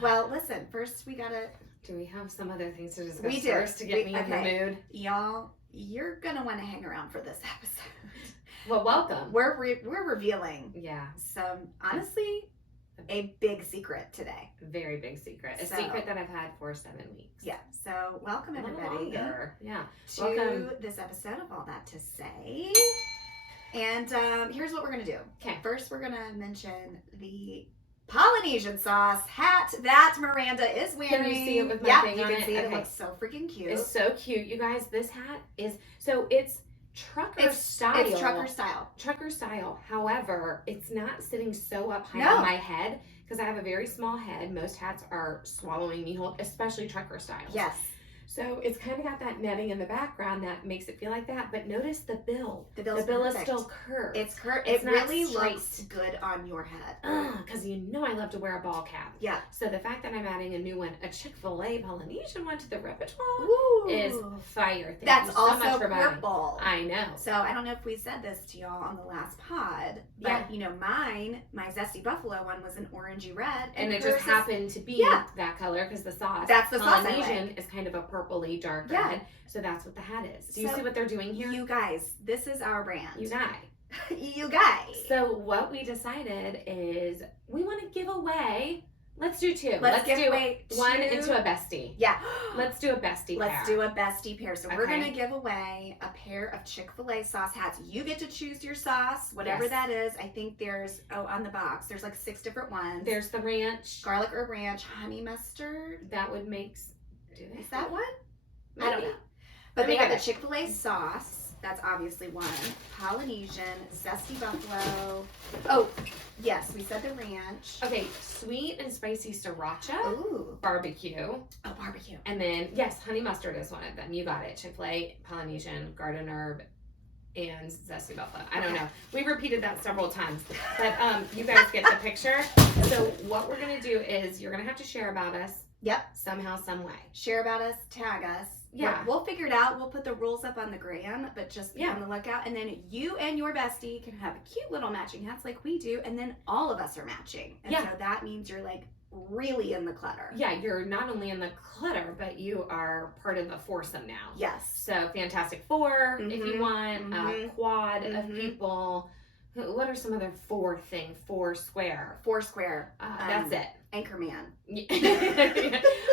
Well, listen, first we gotta... Do we have some other things to discuss We do. first to get me in the mood? Y'all, you're gonna want to hang around for this episode. Well, welcome. We're revealing some, honestly, a big secret today. Very big secret. A secret that I've had for 7 weeks. Yeah. So welcome everybody. Yeah. To this episode of All That to Say. And here's what we're gonna do. Okay. First, we're gonna mention the Polynesian sauce hat that Miranda is wearing. Can you see it with my thing on it? Yeah, you can see it. Okay. It looks so freaking cute. It's so cute, you guys. This hat is it's trucker style. It's trucker style. Trucker style. However, it's not sitting so up high No. on my head because I have a very small head. Most hats are swallowing me whole, especially trucker style. Yes. So it's kind of got that netting in the background that makes it feel like that. But notice the bill. The bill is still curved. It's curved. It's It not really straight. looks good on your head. Because you know I love to wear a ball cap. Yeah. So the fact that I'm adding a new one, a Chick-fil-A Polynesian one to the repertoire Ooh. is fire. Thank That's you so also much for buying. purple. I know. So I don't know if we said this to y'all on the last pod, but you know, my Zesty Buffalo one was an orangey red, And it just happened to be that color because the sauce. That's the sauce I Polynesian like. is kind of a purpley dark red. So that's what the hat is. Do you see what they're doing here? You guys, this is our brand. You guys. So what we decided is we want to give away. Let's do two. Let's do give away one into a bestie. Yeah. Let's do a bestie pair. Let's do a bestie pair. So we're Okay. going to give away a pair of Chick-fil-A sauce hats. You get to choose your sauce, whatever that is. I think there's, on the box, there's like 6 different ones. There's the ranch. Garlic herb ranch, honey mustard. That would make... Is that one? Maybe. I don't know. But we got the Chick-fil-A sauce. That's obviously one. Polynesian, Zesty Buffalo. Oh, yes, we said the ranch. Okay, sweet and spicy sriracha. Ooh. Barbecue. Oh, barbecue. And then, yes, honey mustard is one of them. You got it. Chick-fil-A, Polynesian, garden herb, and Zesty Buffalo. I don't know. We repeated that several times. But you guys get the picture. So what we're going to do is you're going to have to share about us. Yep. Somehow, some way. Share about us, tag us. Yeah. We'll figure it out. We'll put the rules up on the gram, but just be on the lookout. And then you and your bestie can have cute little matching hats like we do. And then all of us are matching. And so that means you're like really in the clutter. Yeah, you're not only in the clutter, but you are part of a foursome now. Yes. So Fantastic Four, if you want, a quad of people. What are some other four things? Foursquare. Foursquare. That's it. Anchorman.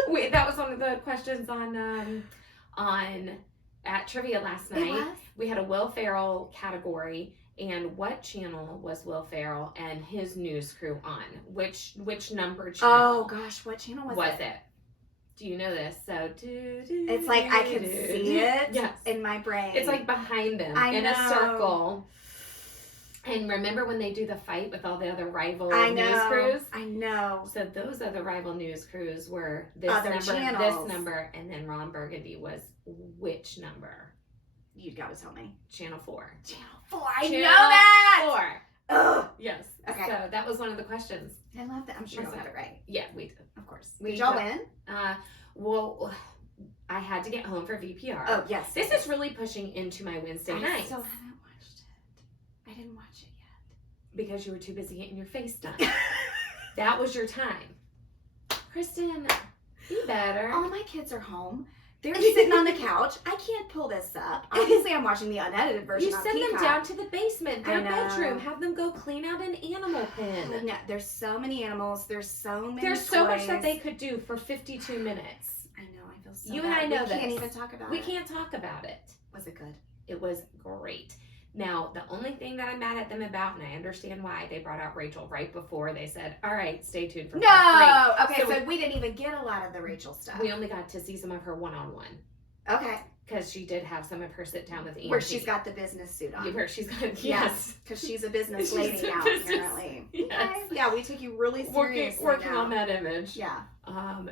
Wait, that was one of the questions on at trivia last night. We had a Will Ferrell category, and what channel was Will Ferrell and his news crew on? Which number channel? Oh gosh, what channel was it? Do you know this? So it's like I can see it in my brain. It's like behind them in a circle. And remember when they do the fight with all the other rival news crews? I know. So those other rival news crews were this number, and then Ron Burgundy was which number? You gotta tell me. Channel 4. Channel 4. I know that! 4. Ugh. Yes. Okay. So that was one of the questions. I love that. I'm sure you'll have it right. Yeah, we did. Of course. Did y'all win? Well, I had to get home for VPR. Oh, yes. This is really pushing into my Wednesday night. I still haven't watched it. I didn't watch it yet. Because you were too busy getting your face done. That was your time. Kristen, you better. All my kids are home. They're sitting on the couch. I can't pull this up. Obviously, I'm watching the unedited version. You send them down to the basement, their bedroom. Have them go clean out an animal pen. No, there's so many animals. There's so many There's so much toys. that they could do for 52 minutes. I know. I feel so You bad. and I know we this. Can't even talk about it. We can't talk about it. Was it good? It was great. Now, the only thing that I'm mad at them about, and I understand why, they brought out Rachel right before they said, all right, stay tuned for part 3. Okay, so we didn't even get a lot of the Rachel stuff. We only got to see some of her one-on-one. Okay. Because she did have some of her sit down with Angie. Where she's got the business suit on. Where she's got, yes. Because she's a business lady now, apparently. Yes. Okay. Yeah, we took you really seriously working on that image. Yeah.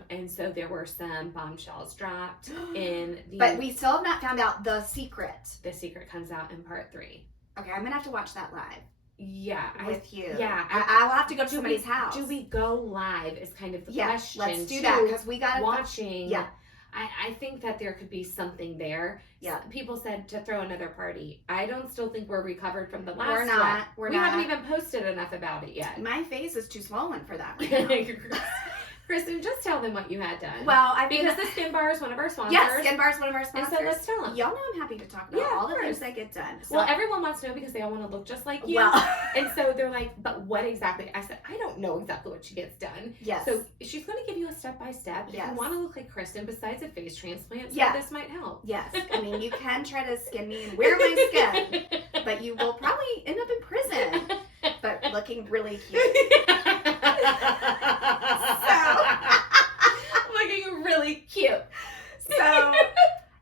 And so there were some bombshells dropped in the... But we still have not found out the secret. The secret comes out in part 3. Okay, I'm going to have to watch that live. Yeah. With you. Yeah. I will have to go to somebody's house. Do we go live is kind of the question. Let's do that because we got watching. Yeah. I think that there could be something there. Yeah. People said to throw another party. I don't still think we're recovered from the last We're not. We haven't even posted enough about it yet. My face is too swollen for that right now. Kristen, just tell them what you had done. Well, because the Skin Bar is one of our sponsors. Yes, Skin Bar is one of our sponsors. And so let's tell them. Y'all know I'm happy to talk about all the things that get done. So, well, everyone wants to know because they all want to look just like you. Well, and so they're like, but what exactly? I said, I don't know exactly what she gets done. Yes. So she's going to give you a step-by-step. Yes. If you want to look like Kristen, besides a face transplant, so this might help. Yes. I mean, you can try to skin me and wear my skin, but you will probably end up in prison. But looking really cute. Looking really cute. So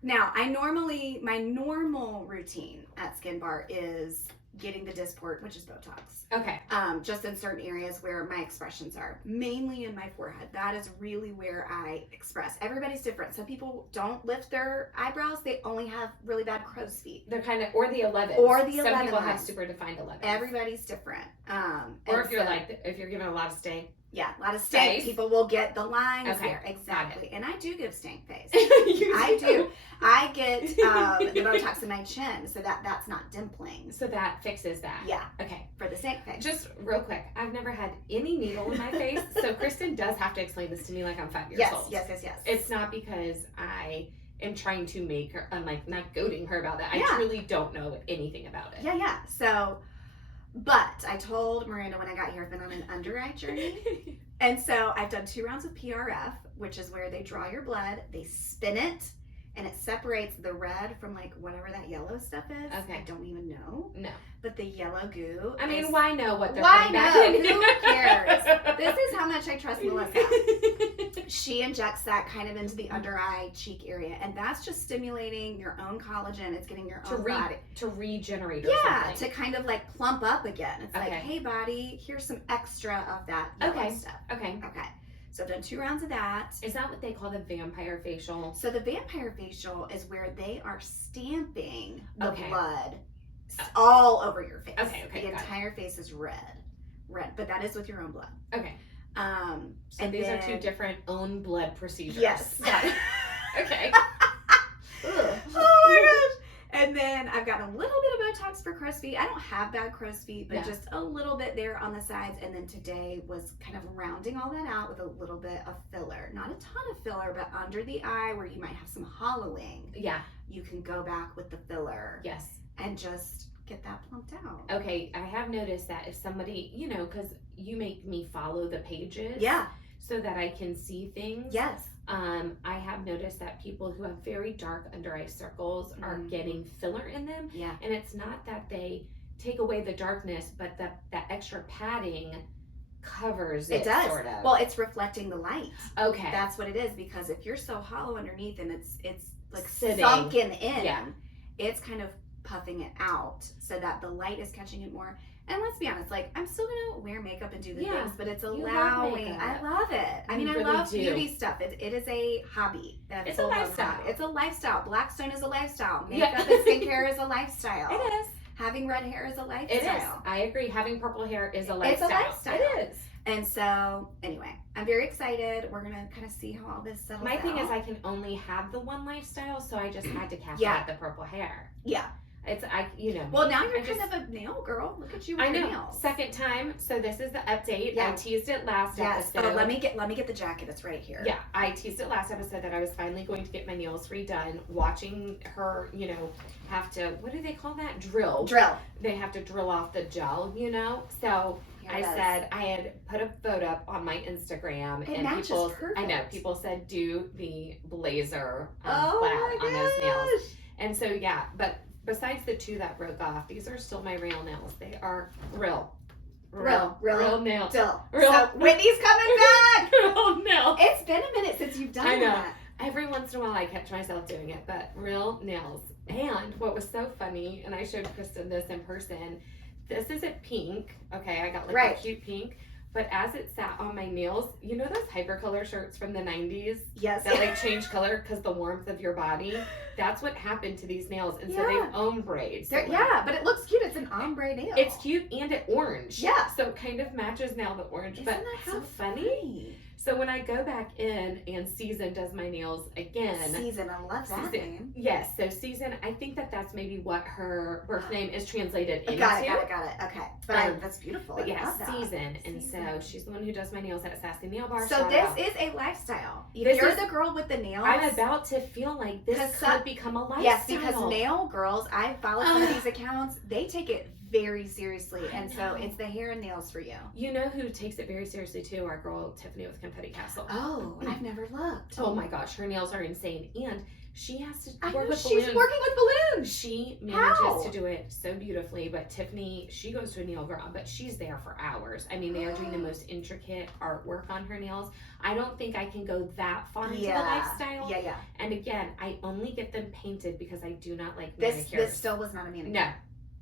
now my normal routine at Skin Bar is getting the Dysport, which is Botox. Okay. Just in certain areas where my expressions are, mainly in my forehead. That is really where I express. Everybody's different. Some people don't lift their eyebrows. They only have really bad crow's feet. They're kind of, or the 11. Or the 11. Some people have super defined 11. Everybody's different. Or if you're if you're giving a lot of stank. Yeah, a lot of stank. People will get the lines there. Exactly. And I do give stank face. I do. I get the Botox in my chin so that's not dimpling. So that fixes that. Yeah. Okay. For the stank face. Just real quick, I've never had any needle in my face, so Kristen does have to explain this to me like I'm 5 years old. Yes. It's not because I am trying to make her, I'm like not goading her about that. I truly don't know anything about it. Yeah. So, but I told Miranda when I got here I've been on an under eye journey. And so I've done 2 rounds of PRF, which is where they draw your blood, they spin it, and it separates the red from like whatever that yellow stuff is. Okay. I don't even know. No. But the yellow goo. I mean, why know what they're why putting back know? in? Who cares? This is how much I trust Melissa. She injects that kind of into the under eye cheek area, and that's just stimulating your own collagen. It's getting your own body to regenerate. Or something. To kind of like plump up again. It's like, hey, body, here's some extra of that yellow stuff. Okay. So I've done 2 rounds of that. Is that what they call the vampire facial? So the vampire facial is where they are stamping the blood all over your face. Okay. The entire face is red, but that is with your own blood. Okay. So and these are 2 different own blood procedures. Yes. Okay. Oh my gosh. And then I've got a little bit of Botox for crow's feet. I don't have bad crow's feet, but just a little bit there on the sides. And then today was kind of rounding all that out with a little bit of filler. Not a ton of filler, but under the eye where you might have some hollowing. Yeah. You can go back with the filler. Yes. And just get that plumped out. Okay. I have noticed that if somebody, because you make me follow the pages. Yeah. So that I can see things. Yes. I have noticed that people who have very dark under eye circles are getting filler in them. Yeah. And it's not that they take away the darkness, but that extra padding covers it. It does. Sort of. Well, it's reflecting the light. Okay. That's what it is, because if you're so hollow underneath and it's like sitting. Sunken in, it's kind of puffing it out so that the light is catching it more. And let's be honest, like, I'm still gonna wear makeup and do the things, but it's allowing. I love it. I mean, I love beauty stuff. It is a hobby. It's a lifestyle. It's a lifestyle. Blackstone is a lifestyle. Makeup and skincare is a lifestyle. It is. Having red hair is a lifestyle. It is. I agree. Having purple hair is a lifestyle. It's a lifestyle. It is. And so, anyway, I'm very excited. We're gonna kind of see how all this settles out. My thing is, I can only have the one lifestyle, so I just had to cast out the purple hair. Yeah. It's Well, now you're kind of a nail girl. Look at you with your nails. Second time. So this is the update. I teased it last episode. Oh, let me get the jacket. It's right here. Yeah, I teased it last episode that I was finally going to get my nails redone. Watching her, have to, what do they call that? Drill. They have to drill off the gel, So I said I had put a photo up on my Instagram, and matches people. Perfect. I know people said do the blazer black on those nails, and so but. Besides the 2 that broke off, these are still my real nails. They are real nails. Still. Real. So Whitney's coming back. Real nails. It's been a minute since you've done that. Every once in a while I catch myself doing it, but real nails. And what was so funny, and I showed Kristen this in person, this isn't pink. Okay, I got a cute pink. But as it sat on my nails, those hypercolor shirts from the 90s? Yes. That like change color because the warmth of your body? That's what happened to these nails. And so they've ombre. So but it looks cute. It's an ombre nail. It's cute and it orange. Yeah. So it kind of matches now the orange. Isn't but that how so funny? So when I go back in and Season does my nails again. Season, I love that name. Yes, so Season, I think that's maybe what her birth name is translated into. Got it. Okay. But that's beautiful. But yeah, Season. Season. And so she's the one who does my nails at Sassy Nail Bar. So this is a lifestyle. If you're the girl with the nails. I'm about to feel like this could become a lifestyle. Yes, because nail girls, I follow some of these accounts, they take it very seriously, and so it's the hair and nails for you. You know who takes it very seriously too? Our girl Tiffany with Confetti Castle. Oh, I've never looked. Oh my gosh, her nails are insane, and she has to work with balloons. She's working with balloons. She manages to do it so beautifully, but Tiffany, she goes to a nail girl, but she's there for hours. I mean, they are doing the most intricate artwork on her nails. I don't think I can go that far into the lifestyle. Yeah. And again, I only get them painted because I do not like manicures. This still was not a manicure. No.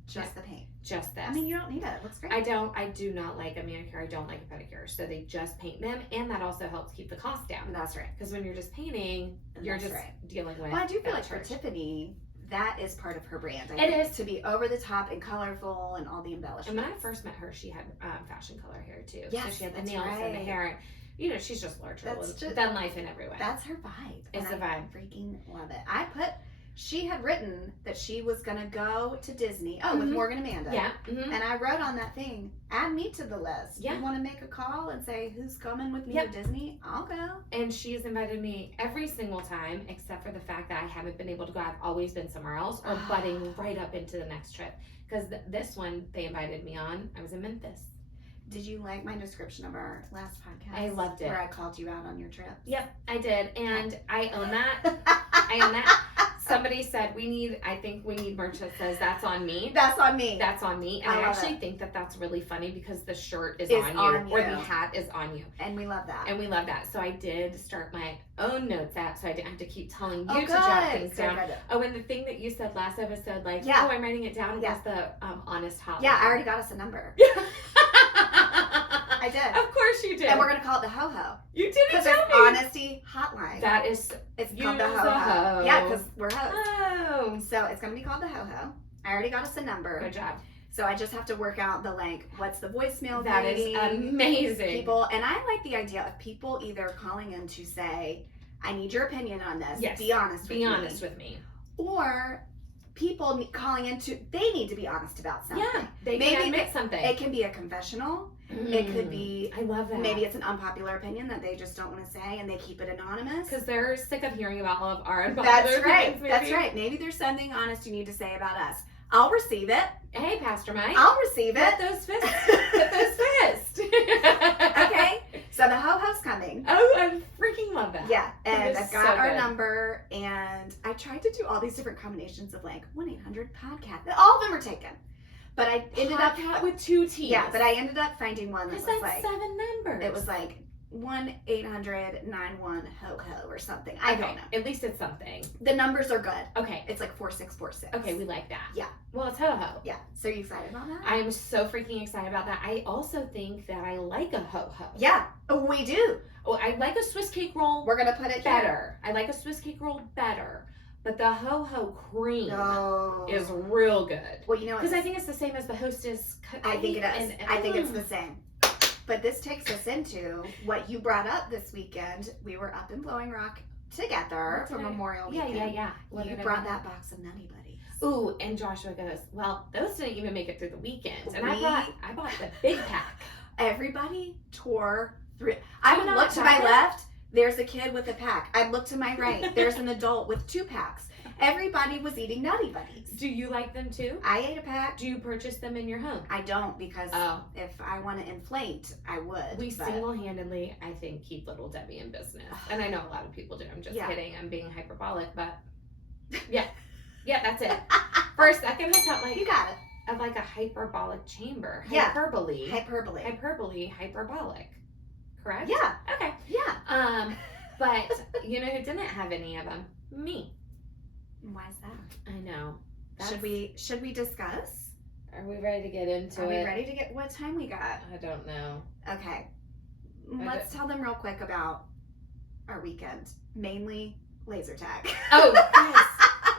Just the paint. Just this. I mean, you don't need it. It looks great. I do not like a manicure. I don't like a pedicure. So they just paint them, and that also helps keep the cost down. That's right. Because when you're just painting, you're just dealing with. Well, I do feel like for Tiffany, that is part of her brand. It is to be over the top and colorful and all the embellishments. And when I first met her, she had fashion color hair too. Yes, so she had the nails and the hair. You know, she's just larger than life in every way. That's her vibe. It's the vibe. I freaking love it. She had written that she was going to go to Disney. Oh, with Morgan and Amanda. Yeah. And I wrote on that thing, add me to the list. Yeah. You want to make a call and say, who's coming with me to Disney? I'll go. And she's invited me every single time, except for the fact that I haven't been able to go. I've always been somewhere else or butting right up into the next trip. Because this one, they invited me on. I was in Memphis. Did you like my description of our last podcast? I loved it. Where I called you out on your trip. Yep, I did. And I own that. Somebody said I think we need merch that says that's on me. That's on me. That's on me. And I actually think that that's really funny because the shirt is on you. Or the hat is on you. And we love that. So I did start my own notes app so I didn't have to keep telling you to jot things down. Good. Oh, and the thing that you said last episode, like, I'm writing it down, was the honest hotline. Yeah, I already got us a number. I did. Of course you did. And we're going to call it the Ho-Ho. You didn't tell me. Because it's Honesty Hotline. That is, it's called the Ho-Ho. Yeah, because we're hoes. Oh. So it's going to be called the Ho-Ho. I already got us a number. Good job. So I just have to work out what's the voicemail that is amazing. People, and I like the idea of people either calling in to say, I need your opinion on this. Yes. Be honest with me. Or people calling in they need to be honest about something. Yeah, they can admit something. It can be a confessional. It could be, I love that. Maybe it's an unpopular opinion that they just don't want to say and they keep it anonymous. Because they're sick of hearing about all of our unpopular opinions. That's right. Maybe there's something honest you need to say about us. I'll receive it. Hey, Pastor Mike. I'll receive it. Put those fists. Okay. So the Ho-Ho's coming. Oh, I freaking love that. Yeah. And I've got our number. And I tried to do all these different combinations of 1-800-PODCAST. All of them are taken. But I ended up with 2 T's. Yeah, but I ended up finding one that was that's 7 numbers. It was 1-800-91-HO-HO or something. I don't know. At least it's something. The numbers are good. Okay. It's 4646. Okay, we like that. Yeah. Well, it's ho-ho. Yeah. So are you excited about that? I am so freaking excited about that. I also think that I like a ho-ho. Yeah, we do. Oh, I like a Swiss cake roll. We're going to put it better. I like a Swiss cake roll better. But the ho-ho cream is real good. Well, you know what? Because I think it's the same as the Hostess cookie. I think it is. I think it's the same. But this takes us into what you brought up this weekend. We were up in Blowing Rock together for Memorial Weekend. Yeah. You brought that box of Nutty Buddies. Ooh, and Joshua goes, well, those didn't even make it through the weekend. And I bought the big pack. Everybody tore through. I would look to my left. There's a kid with a pack. I look to my right. There's an adult with 2 packs. Everybody was eating Nutty Buddies. Do you like them too? I ate a pack. Do you purchase them in your home? I don't because if I want to inflate, I would. We single-handedly, I think, keep Little Debbie in business. And I know a lot of people do. I'm just kidding. I'm being hyperbolic, but yeah. Yeah, that's it. For a second, I thought you got it. Of a hyperbolic chamber. Yeah. Hyperbole. Hyperbolic. Correct? Yeah. Okay. Yeah. But you know who didn't have any of them? Me. Why is that? I know. Should we discuss? Are we ready to get into it? Are we ready to get what time we got? I don't know. Okay. Let's tell them real quick about our weekend. Mainly laser tag. Oh, yes.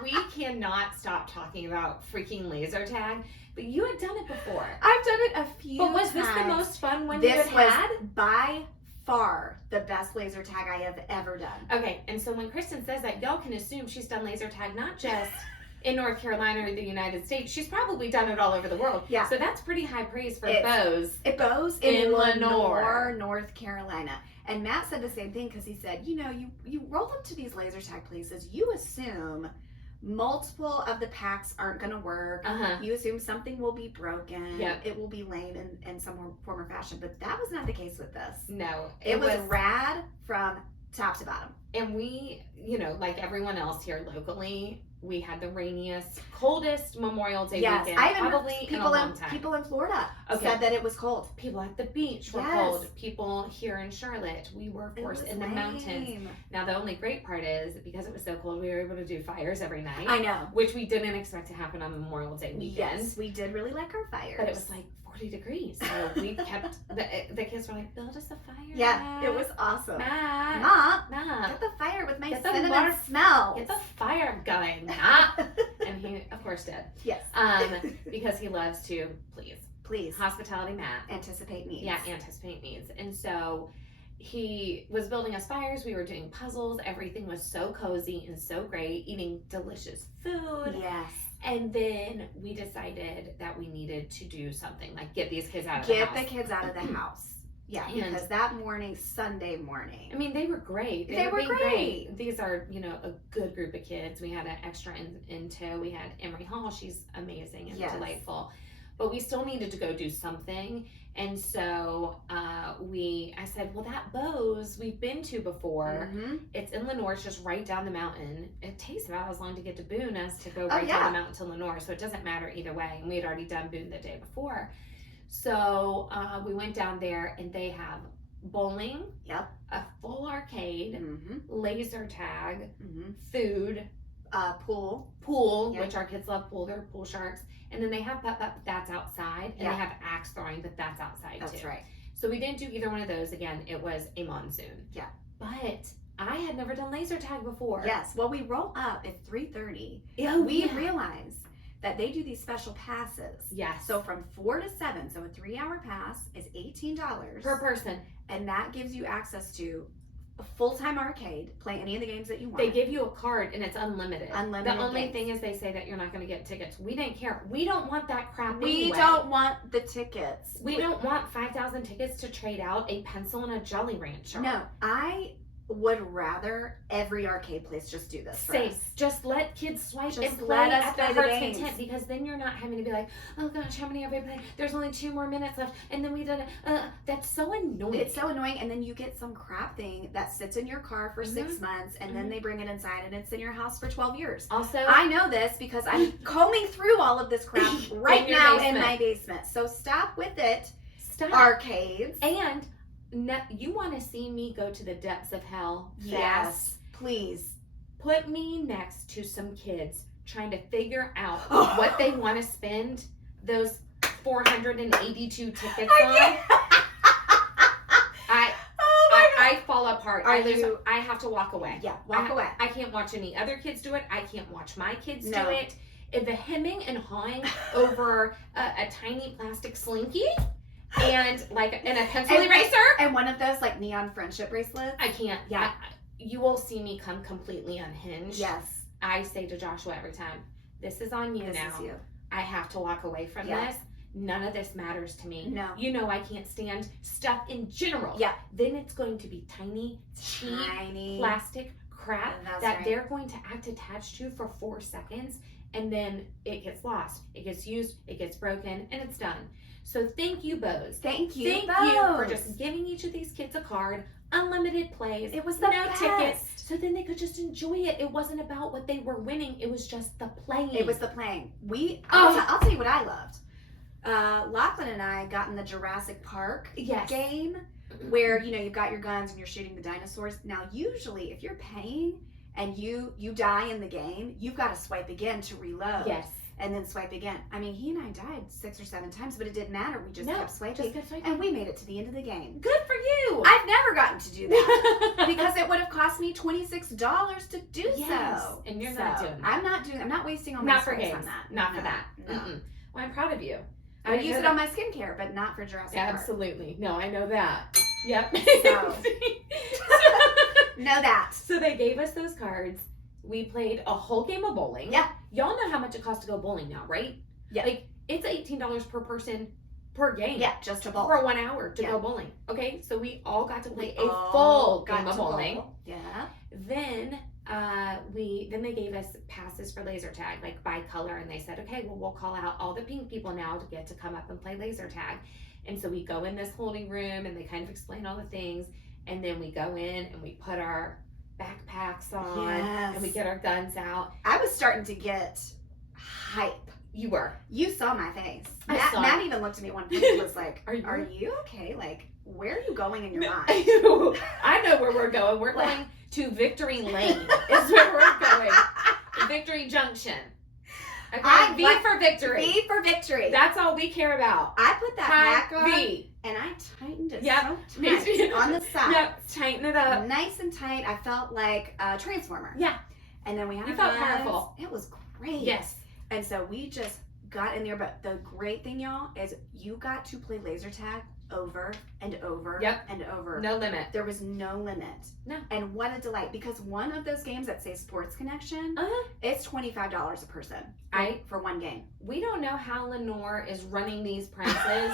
We cannot stop talking about freaking laser tag. But you had done it before. I've done it a few times. But was this the most fun one you had? By far the best laser tag I have ever done. Okay, and so when Kristin says that, y'all can assume she's done laser tag not just in North Carolina or the United States. She's probably done it all over the world. Yeah. So that's pretty high praise for Bose. Bose in Lenore, North Carolina. And Matt said the same thing because he said, you roll up to these laser tag places, you assume multiple of the packs aren't going to work. You assume something will be broken. It will be lame in some form or fashion. But that was not the case with this. No. It was rad from top to bottom. And we, like everyone else here locally, we had the rainiest, coldest Memorial Day weekend probably in a long time. People in Florida said that it was cold. People at the beach were cold. People here in Charlotte, we were, of course, in the mountains. Now, the only great part is, because it was so cold, we were able to do fires every night. I know. Which we didn't expect to happen on Memorial Day weekend. Yes, we did really like our fires. But it was like 40 degrees. So we kept, the kids were like, build us a fire. Yeah, it was awesome. Matt, get the fire with my cinnamon smell. Get the fire going, Matt. And he, of course, did. Yes. Because he loves to please. Hospitality Matt. Anticipate needs. Yeah, anticipate needs. And so he was building us fires. We were doing puzzles. Everything was so cozy and so great. Eating delicious food. Yes. And then we decided that we needed to do something, like get these kids out of the house. Get the kids out of the house. Yeah, because that morning, Sunday morning. I mean, they were great. They were great. These are, a good group of kids. We had an extra in tow. We had Emery Hall. She's amazing and delightful. But we still needed to go do something. And so I said, well, that Bose we've been to before. It's in Lenore. It's just right down the mountain. It takes about as long to get to Boone as to go down the mountain to Lenore. So it doesn't matter either way. And we had already done Boone the day before. So we went down there, and they have bowling, a full arcade, laser tag, food, pool, which our kids love pool. They're pool sharks. And then they have putt, but that's outside. And they have axe throwing, but that's outside too. That's right. So we didn't do either one of those. Again, it was a monsoon. Yeah. But I had never done laser tag before. Yes. Well, we roll up at 3:30. We realized that they do these special passes. Yes. So from 4 to 7, so a 3-hour pass is $18 per person. And that gives you access to a full-time arcade, play any of the games that you want. They give you a card and it's unlimited. Unlimited. The only thing is they say that you're not going to get tickets. We didn't care. We don't want that crap anyway. We don't want the tickets. We don't want 5,000 tickets to trade out a pencil and a Jolly Rancher. No, I would rather every arcade place just do this for us. Just let kids swipe just and play let us at play their the heart's games. content, because then you're not having to be like, oh gosh, how many are we playing? There's only 2 more minutes left, and then we did it. That's so annoying. It's so annoying, and then you get some crap thing that sits in your car for 6 months, and then they bring it inside, and it's in your house for 12 years. Also, I know this because I'm combing through all of this crap right now in my basement. So stop with it. Stop. Arcades. And you want to see me go to the depths of hell fast? Yes, please. Put me next to some kids trying to figure out what they want to spend those 482 tickets on. I fall apart. I have to walk away. Yeah, walk away. I can't watch any other kids do it. I can't watch my kids do it. And the hemming and hawing over a tiny plastic slinky and a pencil eraser. And one of those neon friendship bracelets. I can't. Yeah. You will see me come completely unhinged. Yes. I say to Joshua every time, this is on you now. This is you. I have to walk away from this. None of this matters to me. No. You know I can't stand stuff in general. Yeah. Then it's going to be tiny, cheap, plastic crap that they're going to act attached to for 4 seconds, and then it gets lost. It gets used, it gets broken, and it's done. So thank you, Bose. Thank you, Thank Bose. you for just giving each of these kids a card, unlimited plays. It was the best. Tickets, so then they could just enjoy it. It wasn't about what they were winning. It was just the playing. It was the playing. I'll tell you what I loved. Lachlan and I got in the Jurassic Park game where, you've got your guns and you're shooting the dinosaurs. Now, usually if you're paying and you die in the game, you've got to swipe again to reload. Yes. And then swipe again. I mean, he and I died 6 or 7 times, but it didn't matter. We just kept swiping. And we made it to the end of the game. Good for you. I've never gotten to do that because it would have cost me $26 to do so. And you're not doing that. I'm not wasting all my scraps on that. Not for that. No. Well, I'm proud of you. I would use it on my skincare, but not for Jurassic Park. Absolutely. No, I know that. Yep. So. Know that. So they gave us those cards. We played a whole game of bowling. Yeah. Y'all know how much it costs to go bowling now, right? Yeah. Like, it's $18 per person per game. Yeah, just to bowl. For 1 hour to go bowling. Okay, so we all got to play a full game of bowling. Yeah. Then then they gave us passes for laser tag, like by color, and they said, okay, well, we'll call out all the pink people now to get to come up and play laser tag. And so we go in this holding room and they kind of explain all the things, and then we go in and we put our backpacks on and we get our guns out. I was starting to get hype. You were. You saw my face. I saw Matt it. even looked at me one time and was like, Are you okay? Like, where are you going in your mind? I know where we're going. We're going to Victory Lane is where we're going. Victory Junction. Okay, V for victory. V for victory. That's all we care about. I put that back on V. and I tightened it Yep. so tight on the side. Yep, tighten it up. Nice and tight. I felt like a transformer. Yeah. And then we had You our felt guns. powerful. It was great. Yes. And so we just got in there. But the great thing, y'all, is you got to play laser tag over and over and over. No limit. There was no limit. No. And what a delight. Because one of those games that say Sports Connection, it's $25 a person for one game. We don't know how Lenore is running these prices.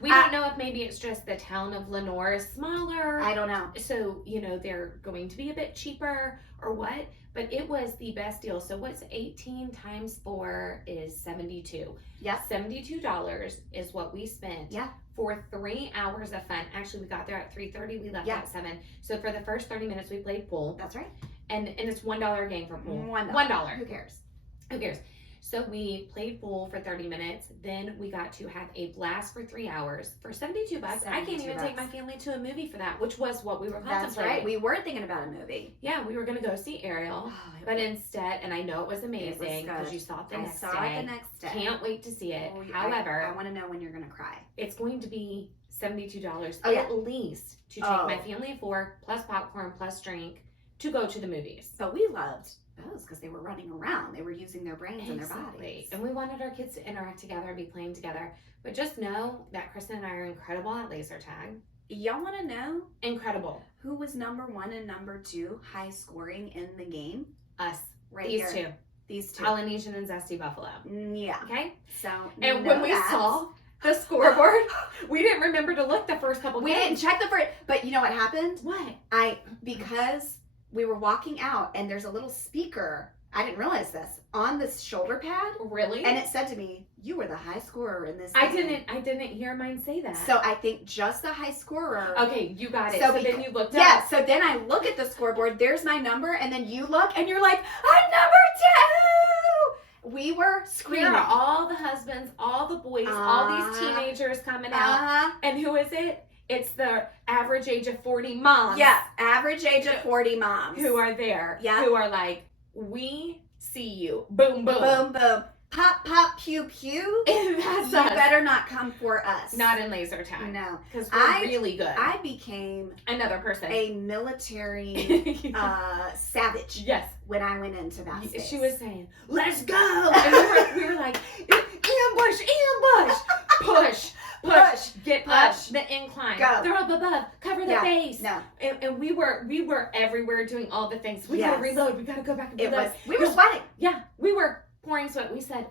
We don't know if maybe it's just the town of Lenore is smaller. I don't know. So, they're going to be a bit cheaper or what. But it was the best deal. So what's 18 times 4 is 72. Yeah. $72 is what we spent. Yeah. For 3 hours of fun. Actually, we got there at 3:30. We left at 7. So for the first 30 minutes, we played pool. That's right. And it's $1 a game for pool. $1. Who cares? Who cares? So we played pool for 30 minutes. Then we got to have a blast for 3 hours for $72. I can't even take my family to a movie for that, which was what we were contemplating. That's right. We were thinking about a movie. Yeah, we were going to go see Ariel, but instead, and I know it was amazing because you saw it the next day. I saw it the next day. Can't wait to see it. Oh, However, I want to know when you're going to cry. It's going to be $72 at least to take my family of 4 plus popcorn plus drink to go to the movies. But we loved those because they were running around. They were using their brains and their bodies. And we wanted our kids to interact together and be playing together. But just know that Kristin and I are incredible at laser tag. Y'all want to know? Incredible. Who was number 1 and number 2 high scoring in the game? Us. Right These here. two. These two. Polynesian and Zesty Buffalo. Yeah. Okay? So, and when we saw the scoreboard, we didn't remember to look the first couple games. We didn't check the first, but you know what happened? What? Because we were walking out and there's a little speaker, I didn't realize this, on the shoulder pad. Really? And it said to me, you were the high scorer in this game. I didn't hear mine say that. So I think just the high scorer. Okay, you got it. So then you looked up. Yeah, so then I look at the scoreboard, there's my number, and then you look and you're like, I'm number 2! We were screaming. Here are all the husbands, all the boys, all these teenagers coming out. And who is it? It's the average age of 40 moms. Yeah, average age of 40 moms. Who are there. Yeah. Who are like, we see you. Boom, boom. Boom, boom. Pop, pop, pew, pew. That's you us. better not come for us. Not in laser tag. No. Because we're really good. I became another person. A military savage. Yes. When I went into that space. She was saying, let's go. And we were like, ambush, push, get up the incline. Go. Throw up above, cover the base. No. And we were everywhere doing all the things. We gotta reload. We gotta go back and reload. We were sweating. Yeah, we were pouring sweat. We said,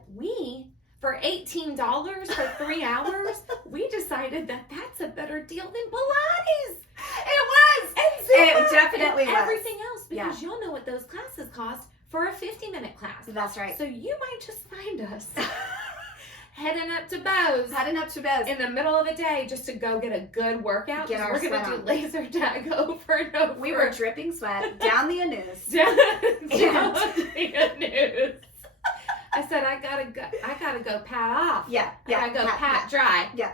for $18 for 3 hours, we decided that that's a better deal than Pilates. It was. And Zumba. It definitely was. Everything else, because you'll know what those classes cost for a 50-minute class. That's right. So you might just find us heading up to Bose. In the middle of the day just to go get a good workout. We're going to do laser tag over and over. We were dripping sweat down the anus. down the anus. I said, I gotta go pat off. Yeah. I gotta go pat dry. Yeah.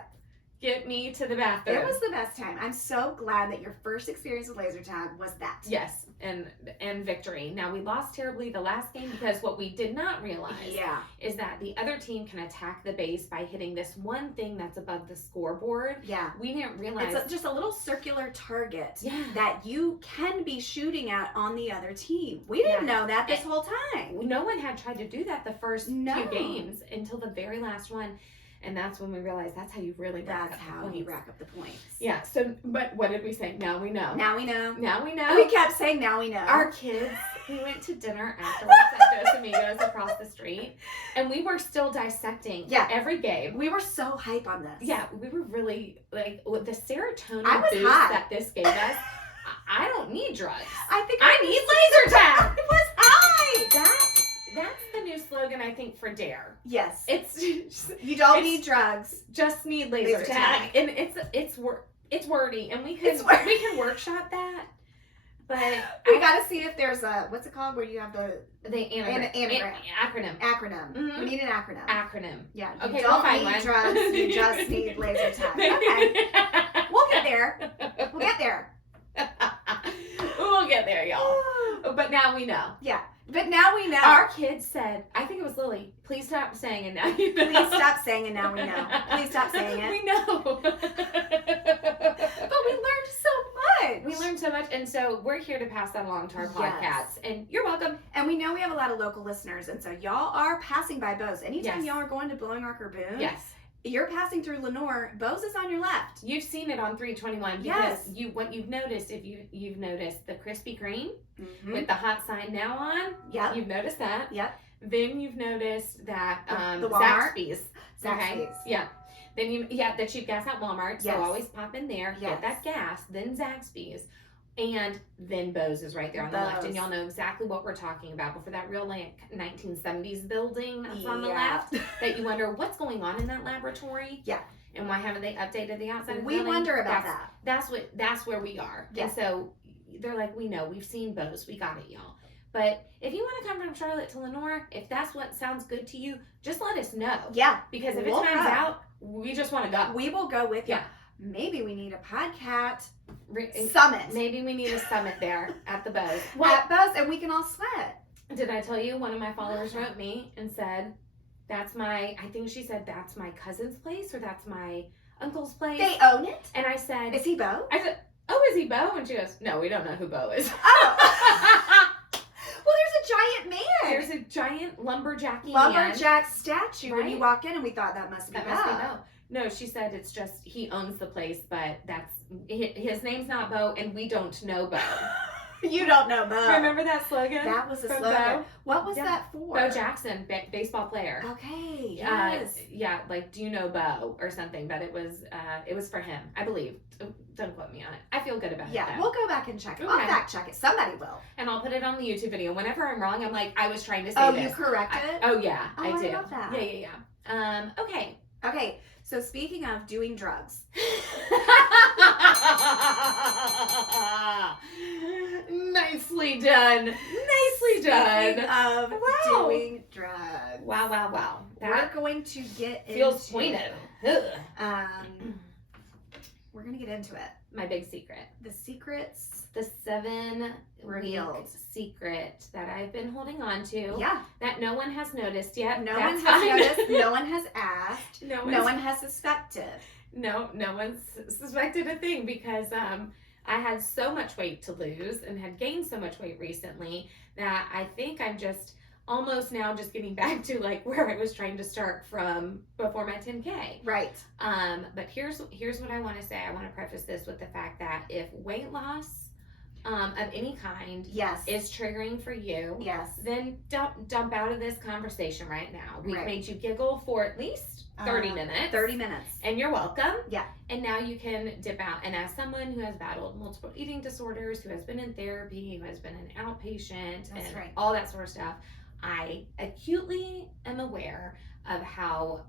Get me to the bathroom. It was the best time. I'm so glad that your first experience with laser tag was that. Yes, and victory. Now, we lost terribly the last game because what we did not realize is that the other team can attack the base by hitting this one thing that's above the scoreboard. Yeah. We didn't realize. It's just a little circular target that you can be shooting at on the other team. We didn't know that this whole time. No one had tried to do that the first 2 games until the very last one. And that's when we realized that's how you really rack up the points. you rack up the points. Yeah. So, but what did we say? Now we know. Now we know. Now we know. We kept saying, now we know. Our kids, we went to dinner afterwards at Dos Amigos across the street, and we were still dissecting every game. We were so hype on this. Yeah, we were really, like, with the serotonin boost high. that this gave us. I don't need drugs. I need laser tag. It was high. That's the new slogan, I think, for Dare. Yes. It's you don't need drugs. Just need laser tag. And it's wordy, and we can workshop that. But we got to see if there's a, what's it called, where you have the anagram. Acronym. Mm-hmm. We need an acronym. Acronym. Yeah. You okay, don't we'll need drugs. You just need laser tag. Okay. We'll get there. We'll get there. We'll get there, y'all. But now we know. Yeah. But now we know. Our kids said, I think it was Lily, please stop saying it now. You know. Please stop saying it now we know. Please stop saying it. We know. But we learned so much. We learned so much. And so we're here to pass that along to our podcasts. And you're welcome. And we know we have a lot of local listeners. And so y'all are passing by Bose. Anytime y'all are going to Blowing Rock or Boone. Yes. You're passing through Lenore, Bose is on your left. You've seen it on 321 because what you've noticed, if you've noticed the Krispy Kreme with the hot sign now on, you've noticed that. Yep. Then you've noticed that the Walmart. Zaxby's. Okay. Yeah. Then the cheap gas at Walmart. So always pop in there, get that gas, then Zaxby's. And then Bose is right there on the left. And y'all know exactly what we're talking about. But for that real 1970s building that's on the left, that you wonder what's going on in that laboratory. Yeah. And why haven't they updated the outside of the building? We wonder about that. That's where we are. Yeah. And so they're like, we know, we've seen Bose, we got it, y'all. But if you want to come from Charlotte to Lenore, if that's what sounds good to you, just let us know. Yeah. Because if it times out, we just want to go. We will go with you. Yeah. Maybe we need a podcast summit. Maybe we need a summit there at the Bose. At Bose, and we can all sweat. Did I tell you one of my followers wrote me and said, I think she said, that's my cousin's place or that's my uncle's place. They own it? And I said, is he Bo? I said, oh, is he Bo? And she goes, no, we don't know who Bo is. Oh. Well, there's a giant man. There's a giant lumberjack statue when you walk in, and we thought that must be Bo. No, she said it's just he owns the place, but his name's not Bo, and we don't know Bo. You don't know Bo. Remember that slogan? That was a slogan. What was that for? Bo Jackson, baseball player. Okay. Yes. Like, do you know Bo or something? But it was for him, I believe. Don't quote me on it. I feel good about it. Yeah, we'll go back and check it. I'll fact check it. Somebody will. And I'll put it on the YouTube video. Whenever I'm wrong, I'm like, I was trying to say this. Oh, you correct it? I did. I love that. Yeah. Okay. So speaking of doing drugs. Nicely done. Speaking of doing drugs. Wow. We're going to get feels pointed. We're going to get into it. My big secret. The secrets. The 7 revealed secret that I've been holding on to. Yeah. That no one has noticed yet. No one has noticed. No one has asked. No one has suspected. No one's suspected a thing because I had so much weight to lose and had gained so much weight recently that I think I'm just almost now just getting back to like where I was trying to start from before my 10K. Right. But here's what I want to say. I want to preface this with the fact that if weight loss of any kind is triggering for you, then dump out of this conversation right now. We've made you giggle for at least 30 minutes. 30 minutes. And you're welcome. Yeah. And now you can dip out. And as someone who has battled multiple eating disorders, who has been in therapy, who has been an outpatient, all that sort of stuff, I acutely am aware of how,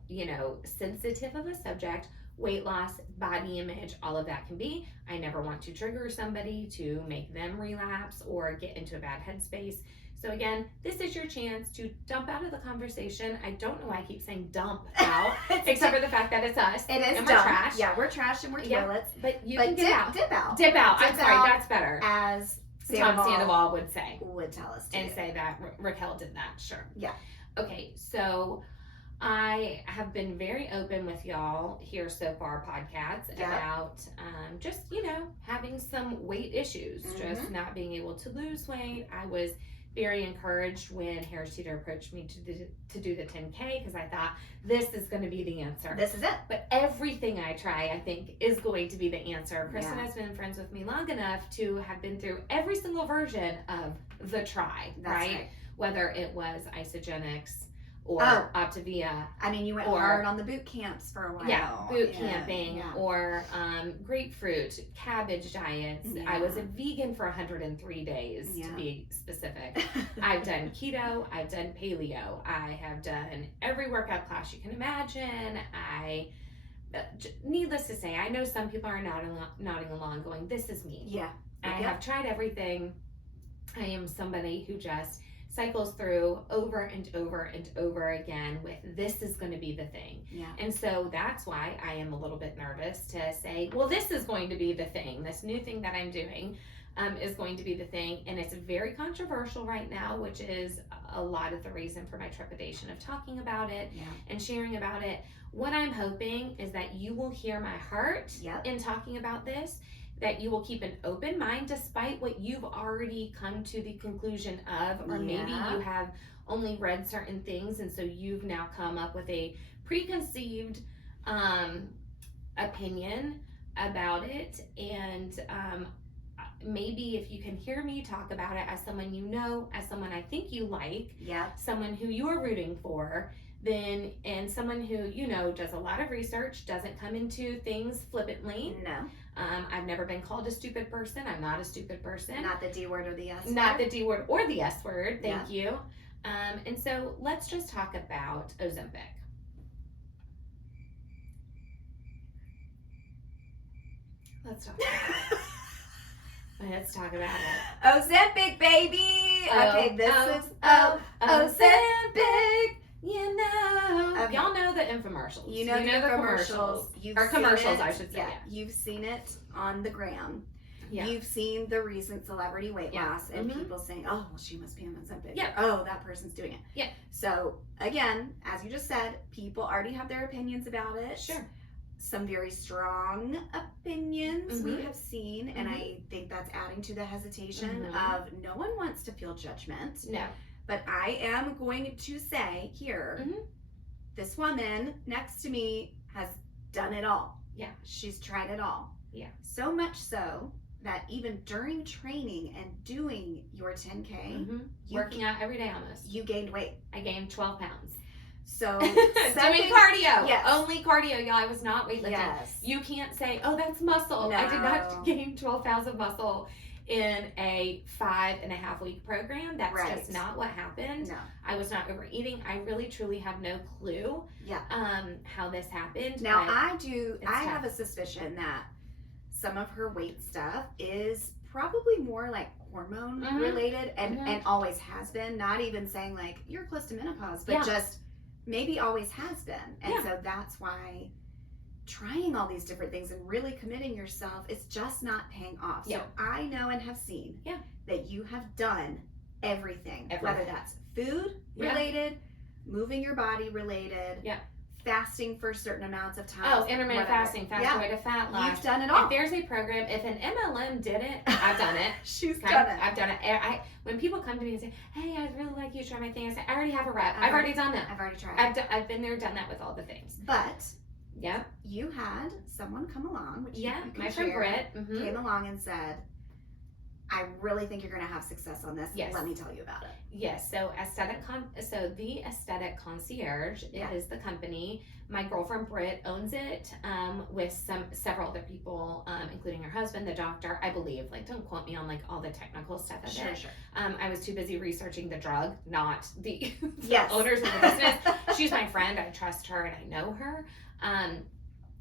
sensitive of a subject weight loss, body image, all of that can be. I never want to trigger somebody to make them relapse or get into a bad headspace. So again, this is your chance to dump out of the conversation. I don't know why I keep saying dump out, except for the fact that it's us. It is and we're trash. Yeah, we're trash and we're toilets. But you can get out. Dip out. Dip out. I'm sorry, that's better. As Tom Sandoval would say. Would tell us to. And say that Raquel did that, sure. Yeah. Okay, so I have been very open with y'all here so far, podcasts, about just, having some weight issues, just not being able to lose weight. I was very encouraged when Harris Teeter approached me to do the 10K, because I thought this is going to be the answer. This is it. But everything I try, I think, is going to be the answer. Kristin Yeah. has been friends with me long enough to have been through every single version of the try, right? Whether it was Isogenics or Optavia. I mean, you went hard on the boot camps for a while. Yeah, boot camping or grapefruit, cabbage diets. Yeah. I was a vegan for 103 days, to be specific. I've done keto. I've done paleo. I have done every workout class you can imagine. Needless to say, I know some people are nodding along going, this is me. Yeah. I have tried everything. I am somebody who just cycles through over and over and over again with this is going to be the thing. Yeah. And so that's why I am a little bit nervous to say, well, this is going to be the thing. This new thing that I'm doing is going to be the thing. And it's very controversial right now, which is a lot of the reason for my trepidation of talking about it and sharing about it. What I'm hoping is that you will hear my heart in talking about this, that you will keep an open mind despite what you've already come to the conclusion of, or maybe you have only read certain things and so you've now come up with a preconceived opinion about it. And maybe if you can hear me talk about it as someone you know, as someone I think you like, someone who you are rooting for, then, and someone who, you know, does a lot of research, doesn't come into things flippantly. No. I've never been called a stupid person. I'm not a stupid person. Not the D word or the S word. Not the D word or the S word. Thank you. And so let's just talk about Ozempic. Let's talk about it. Let's talk about it. Ozempic, baby. Okay, this is Ozempic. You know, y'all know the infomercials. You know the commercials. Or commercials, I should say. Yeah, you've seen it on the gram. Yeah. You've seen the recent celebrity weight loss and people saying, oh, well, she must be on Ozempic. Yeah. Or, oh, that person's doing it. Yeah. So, again, as you just said, people already have their opinions about it. Sure. Some very strong opinions we have seen, and I think that's adding to the hesitation of no one wants to feel judgment. No. But I am going to say here, this woman next to me has done it all. Yeah. She's tried it all. Yeah. So much so that even during training and doing your 10K, working out every day almost, you gained weight. I gained 12 pounds. So doing cardio. Yes. Only cardio, y'all. I was not weightlifting. Yes. You can't say, oh, that's muscle. No. I did not gain 12 pounds of muscle in a 5.5 week program. That's just not what happened. No. I was not overeating. I really truly have no clue how this happened. Now I have a suspicion that some of her weight stuff is probably more like hormone related and always has been. Not even saying like you're close to menopause, but just maybe always has been. And so that's why trying all these different things and really committing yourself is just not paying off. So I know and have seen that you have done everything. Whether that's food related, moving your body related, fasting for certain amounts of time. Oh, intermittent fasting, fast away to fat loss. You've done it all. If there's a program, if an MLM did it, I've done it. She's done it. I've done it. When people come to me and say, hey, I'd really like you to try my thing, I say, I already have a rep. I've already done that. I've already tried. I've been there, done that with all the things. But you had someone come along, which you can my friend share, Britt came along and said, I really think you're going to have success on this. Yes. Let me tell you about it. Yes. So the Aesthetic Concierge is the company. My girlfriend Britt owns it with several other people, including her husband, the doctor, I believe. Like, don't quote me on like all the technical stuff of it. Sure. I was too busy researching the drug, not the Yes. owners of the business. She's my friend. I trust her and I know her.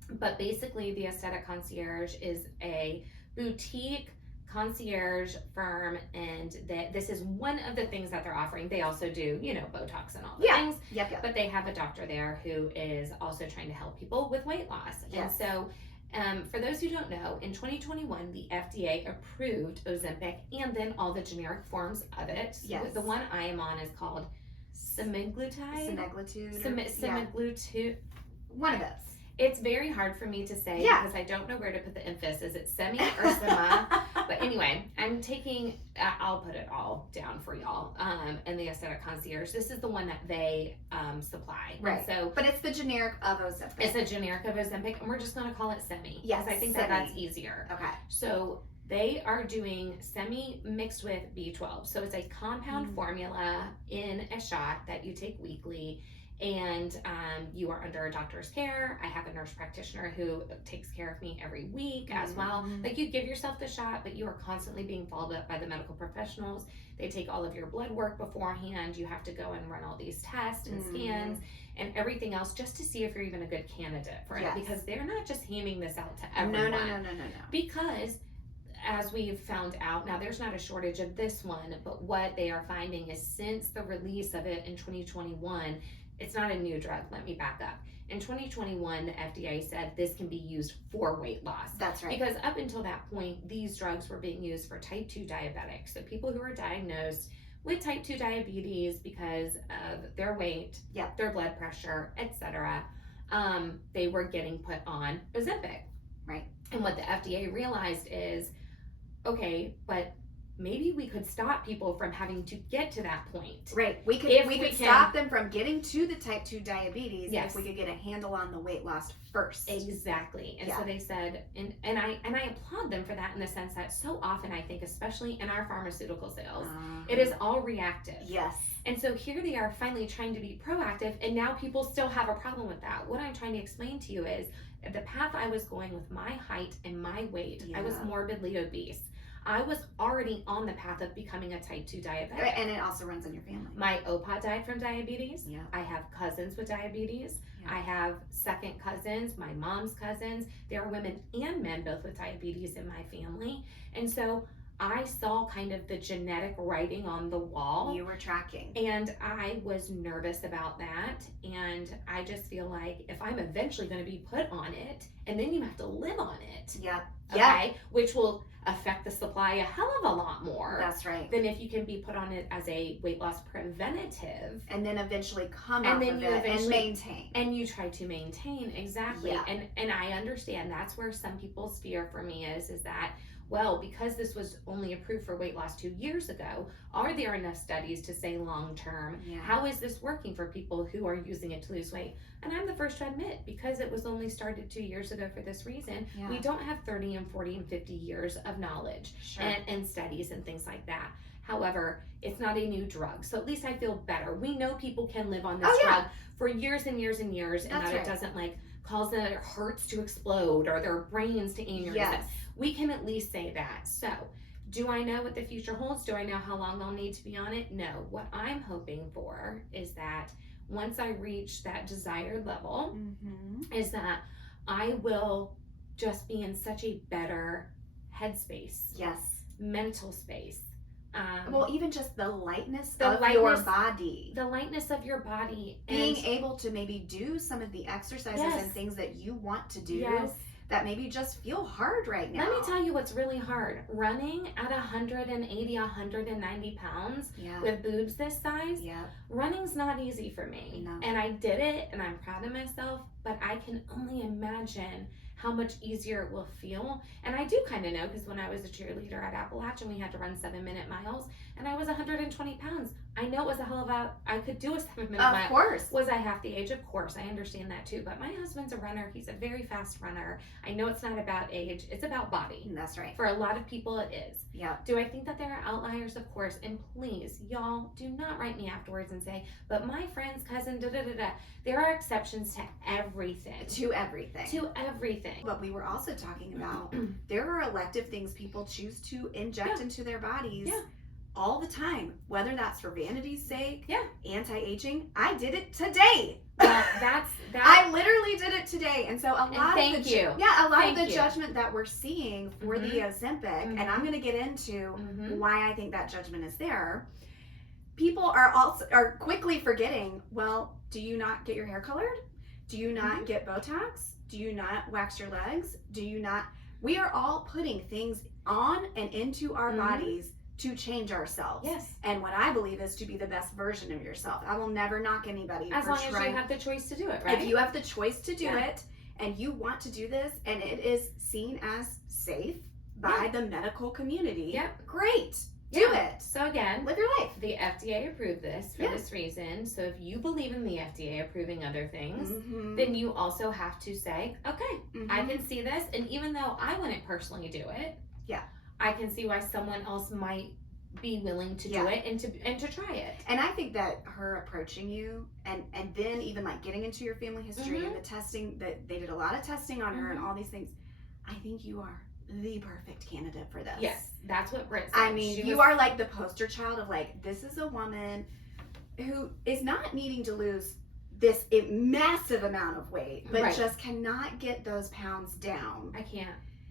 But basically, the Aesthetic Concierge is a boutique concierge firm, and this is one of the things that they're offering. They also do, Botox and all the things. Yep. But they have a doctor there who is also trying to help people with weight loss. Yes. And so, for those who don't know, in 2021, the FDA approved Ozempic and then all the generic forms of it. Yes. The one I am on is called semaglutide. Semaglutide. Semaglutide. One of those. It's very hard for me to say because I don't know where to put the emphasis. Is it semi or sema? But anyway, I'll put it all down for y'all. And the Aesthetic Concierge, this is the one that they supply. Right. So, but it's the generic of Ozempic. It's a generic of Ozempic, and we're just going to call it semi. Yes, because I think that's easier. Okay. So they are doing semi mixed with B12. So it's a compound formula in a shot that you take weekly. And you are under a doctor's care. I have a nurse practitioner who takes care of me every week as well. Like, you give yourself the shot, but you are constantly being followed up by the medical professionals. They take all of your blood work beforehand. You have to go and run all these tests and scans and everything else just to see if you're even a good candidate for it. Because they're not just handing this out to everyone. No. Because as we've found out, now there's not a shortage of this one, but what they are finding is since the release of it in 2021, it's not a new drug. Let me back up. In 2021, the FDA said this can be used for weight loss. That's right. Because up until that point, these drugs were being used for type 2 diabetics. So people who are diagnosed with type 2 diabetes because of their weight, their blood pressure, etc., they were getting put on Ozempic. Right. And what the FDA realized is, okay, but maybe we could stop people from having to get to that point. Right. We could stop them from getting to the type 2 diabetes if we could get a handle on the weight loss first. Exactly. And so they said, and I applaud them for that in the sense that so often I think, especially in our pharmaceutical sales, it is all reactive. Yes. And so here they are finally trying to be proactive, and now people still have a problem with that. What I'm trying to explain to you is the path I was going with my height and my weight, I was morbidly obese. I was already on the path of becoming a type 2 diabetic. And it also runs in your family. My opa died from diabetes. Yeah. I have cousins with diabetes. Yeah. I have second cousins, my mom's cousins. There are women and men both with diabetes in my family. And so I saw kind of the genetic writing on the wall. You were tracking. And I was nervous about that. And I just feel like if I'm eventually going to be put on it, and then you have to live on it. Yeah. Okay. Which will affect the supply a hell of a lot more. That's right. Than if you can be put on it as a weight loss preventative. And then eventually come off of it and maintain. And you try to maintain, exactly. Yeah. And I understand that's where some people's fear for me is that, well, because this was only approved for weight loss 2 years ago, are there enough studies to say long term? Yeah. How is this working for people who are using it to lose weight? And I'm the first to admit, because it was only started 2 years ago for this reason, we don't have 30 and 40 and 50 years of knowledge and studies and things like that. However, it's not a new drug, so at least I feel better. We know people can live on this drug for years and years and years, and that it doesn't cause their hearts to explode or their brains to aneurysm. Yes. We can at least say that. So, do I know what the future holds? Do I know how long I'll need to be on it? No. What I'm hoping for is that once I reach that desired level, is that I will just be in such a better headspace. Yes. Mental space. Well, even just the lightness of your body. The lightness of your body. Being able to maybe do some of the exercises and things that you want to do that maybe just feel hard right now. Let me tell you what's really hard. Running at 180, 190 pounds with boobs this size, running's not easy for me. No. And I did it, and I'm proud of myself, but I can only imagine how much easier it will feel. And I do kind of know, because when I was a cheerleader at Appalachian, we had to run 7-minute miles, and I was 120 pounds. I know it was a hell of a, I could do a 7-minute mile. Of course. Was I half the age? Of course, I understand that too. But my husband's a runner. He's a very fast runner. I know it's not about age. It's about body. That's right. For a lot of people, it is. Yeah. Do I think that there are outliers? Of course. And please, y'all, do not write me afterwards and say, but my friend's cousin, da-da-da-da. There are exceptions to everything. To everything. To everything. But we were also talking about, there are elective things people choose to inject into their bodies all the time, whether that's for vanity's sake, anti-aging. I did it today. Well, I literally did it today, and so a lot of the judgment that we're seeing for the Ozempic, and I'm going to get into why I think that judgment is there. People are quickly forgetting. Well, do you not get your hair colored? Do you not get Botox? Do you not wax your legs? Do you not? We are all putting things on and into our bodies to change ourselves. Yes. And what I believe is to be the best version of yourself. I will never knock anybody as for long trying. as you have the choice to do it, right? If you have the choice to do it, and you want to do this and it is seen as safe by the medical community, great. Do it. So again, live your life. The FDA approved this for this reason. So if you believe in the FDA approving other things, then you also have to say, okay, I can see this. And even though I wouldn't personally do it, I can see why someone else might be willing to do it and to try it. And I think that her approaching you and then even like getting into your family history and the testing, that they did a lot of testing on her and all these things, I think you are the perfect candidate for this. Yes, that's what Britt said. I mean, you are like the poster child of like, this is a woman who is not needing to lose this massive amount of weight, but just cannot get those pounds down. I can't.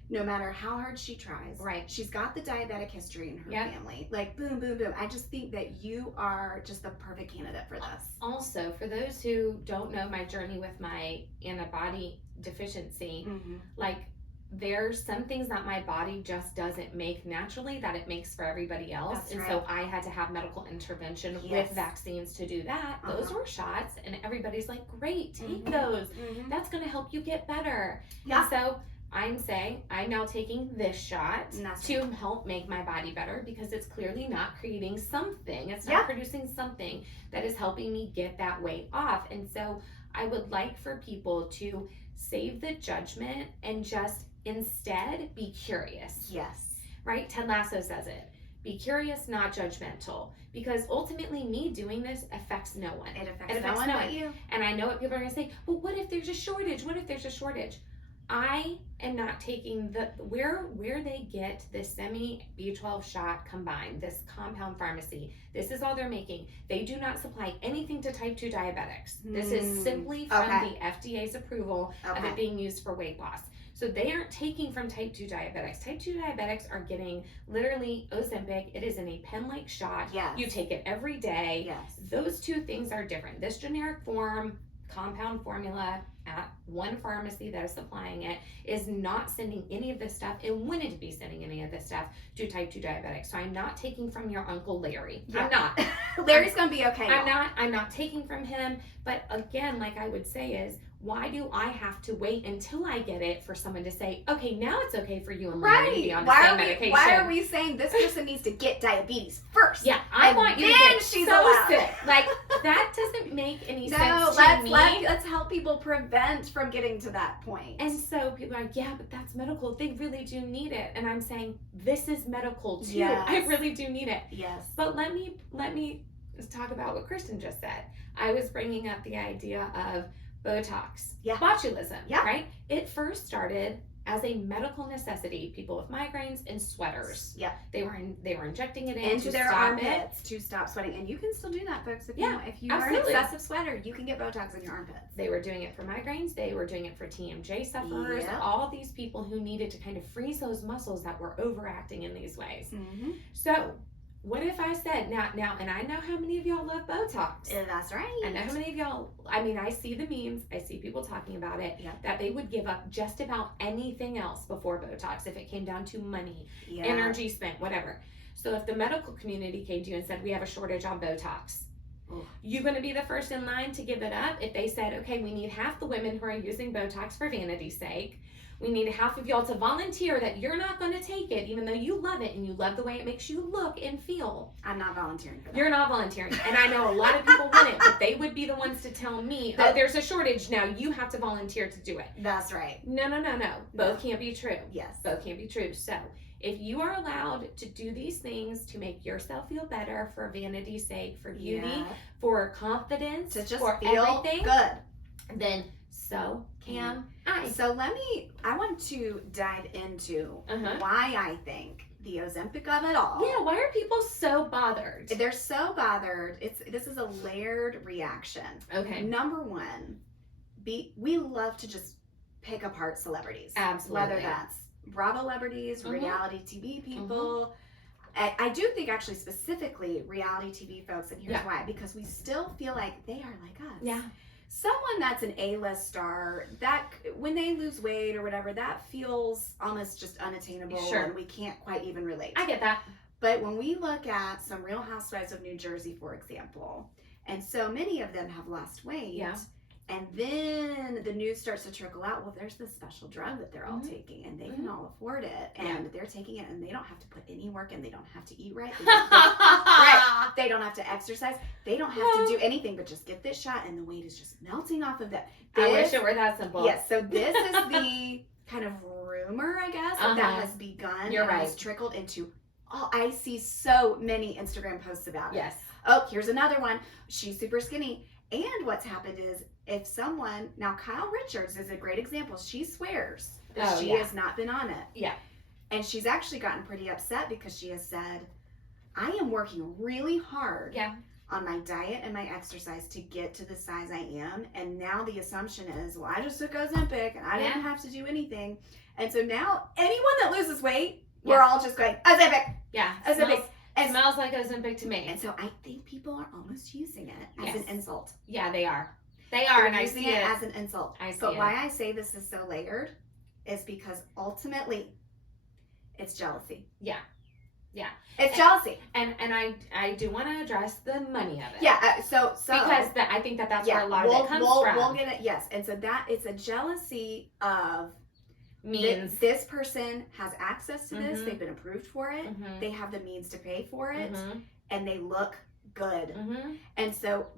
No matter how hard she tries. Right. She's got the diabetic history in her family. Like, boom, boom, boom. I just think that you are just the perfect candidate for this. Also, for those who don't know my journey with my antibody deficiency, like, there's some things that my body just doesn't make naturally that it makes for everybody else. So I had to have medical intervention with vaccines to do that. Those were shots, and everybody's like, great, take those. That's going to help you get better. Yeah. And so I'm saying I'm now taking this shot to help make my body better, because it's clearly not creating something. It's not producing something that is helping me get that weight off. And so I would like for people to save the judgment and just instead be curious. Yes. Right? Ted Lasso says it. Be curious, not judgmental. Because ultimately, me doing this affects no one. It affects no one but you. And I know what people are going to say, well, what if there's a shortage? What if there's a shortage? I am not taking where they get this semi B12 shot combined, this compound pharmacy. This is all they're making. They do not supply anything to type 2 diabetics. This is simply from the FDA's approval of it being used for weight loss. So they aren't taking from type 2 diabetics. Type 2 diabetics are getting literally Ozempic. It is in a pen-like shot. Yes. You take it every day. Yes. Those two things are different. This generic form, compound formula at one pharmacy that is supplying it is not sending any of this stuff. It wouldn't be sending any of this stuff to type 2 diabetics. So I'm not taking from your Uncle Larry. I'm not. Larry's going to be okay. I'm not taking from him. But again, like I would say is, why do I have to wait until I get it for someone to say, okay, now it's okay for you and Larry to be on the same medication? Why are we saying this person needs to get diabetes first? Yeah, I want you to get she's so allowed. sick. Like, that doesn't make any sense to me. Let's help people prevent from getting to that point. And so people are like, yeah, but that's medical. They really do need it. And I'm saying, this is medical too. Yes. I really do need it. Yes. But let me talk about what Kristin just said. I was bringing up the idea of Botox, botulism, right? It first started as a medical necessity. People with migraines and sweaters. Yeah. They were injecting it into their armpits to stop sweating. And you can still do that, folks. If you are an excessive sweater, you can get Botox in your armpits. They were doing it for migraines. They were doing it for TMJ sufferers. Yeah. All these people who needed to kind of freeze those muscles that were overacting in these ways. So what if I said, now, and I know how many of y'all love Botox. That's right. I know how many of y'all, I mean, I see the memes, I see people talking about it, that they would give up just about anything else before Botox if it came down to money, energy spent, whatever. So if the medical community came to you and said, we have a shortage on Botox, you going to be the first in line to give it up? If they said, okay, we need half the women who are using Botox for vanity's sake, we need half of y'all to volunteer that you're not going to take it, even though you love it and you love the way it makes you look and feel. I'm not volunteering for that. You're not volunteering. And I know a lot of people wouldn't, but they would be the ones to tell me, oh, there's a shortage now. You have to volunteer to do it. That's right. No. Both can't be true. Yes. Both can't be true. So if you are allowed to do these things to make yourself feel better for vanity's sake, for beauty, for confidence, to just for feel everything, good, then so can I. So I want to dive into why I think the Ozempic of it all. Yeah, why are people so bothered? They're so bothered. This is a layered reaction. Okay. Number one, we love to just pick apart celebrities. Absolutely. Whether that's Bravo celebrities, reality TV people. I do think actually specifically reality TV folks, and here's why. Because we still feel like they are like us. Yeah. Someone that's an A-list star, that when they lose weight or whatever, that feels almost just unattainable, and we can't quite even relate. I get that. But when we look at some Real Housewives of New Jersey, for example, and so many of them have lost weight, And then the news starts to trickle out. Well, there's this special drug that they're all taking, and they can all afford it, and they're taking it, and they don't have to put any work in. They don't have to eat right. Right. They don't have to exercise. They don't have to do anything but just get this shot, and the weight is just melting off of them. I wish it were that simple. Yes. So this is the kind of rumor, I guess, that has begun. You're right. Has trickled into. Oh, I see so many Instagram posts about it. Yes. Oh, here's another one. She's super skinny. And what's happened is if someone, now Kyle Richards is a great example. She swears that she has not been on it. Yeah. And she's actually gotten pretty upset because she has said, I am working really hard on my diet and my exercise to get to the size I am. And now the assumption is, well, I just took Ozempic and I didn't have to do anything. And so now anyone that loses weight, we're all just going, Ozempic. Yeah. Ozempic. It smells like Ozempic to me. And so I think people are almost using it as an insult. Yeah, they are. They are, and I see it as an insult. I see but it. Why I say this is so layered is because ultimately it's jealousy. Yeah. Yeah. It's jealousy. And I do want to address the money of it. Yeah, so because I think that's where a lot of it comes from. We'll get it, yes. And so that it's a jealousy of means this person has access to this, they've been approved for it, they have the means to pay for it, and they look good. And so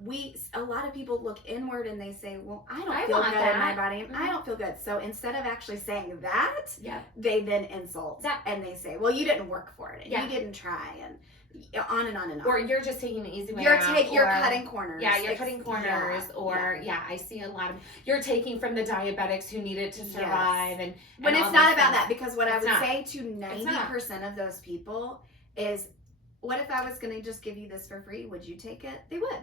a lot of people look inward and they say, well, I don't feel good in my body, and I don't feel good. So instead of actually saying that, they then insult and they say, well, you didn't work for it, and you didn't try, and on and on and on. Or you're just taking the easy way you're out. You're cutting corners. Yeah, you're cutting corners. I see a lot of, you're taking from the diabetics who need it to survive. And when it's not about that, because what I would say to 90% of those people is, what if I was going to just give you this for free? Would you take it? They would.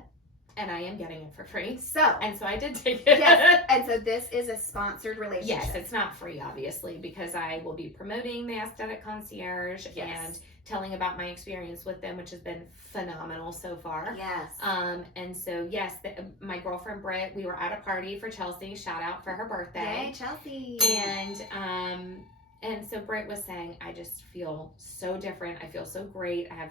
And I am getting it for free. So I did take it. Yes. And so this is a sponsored relationship. Yes, it's not free, obviously, because I will be promoting the Aesthetic Concierge and telling about my experience with them, which has been phenomenal so far. Yes. And so, my girlfriend Britt, we were at a party for Chelsea. Shout out for her birthday. Yay, Chelsea. And so Britt was saying, I just feel so different. I feel so great. I have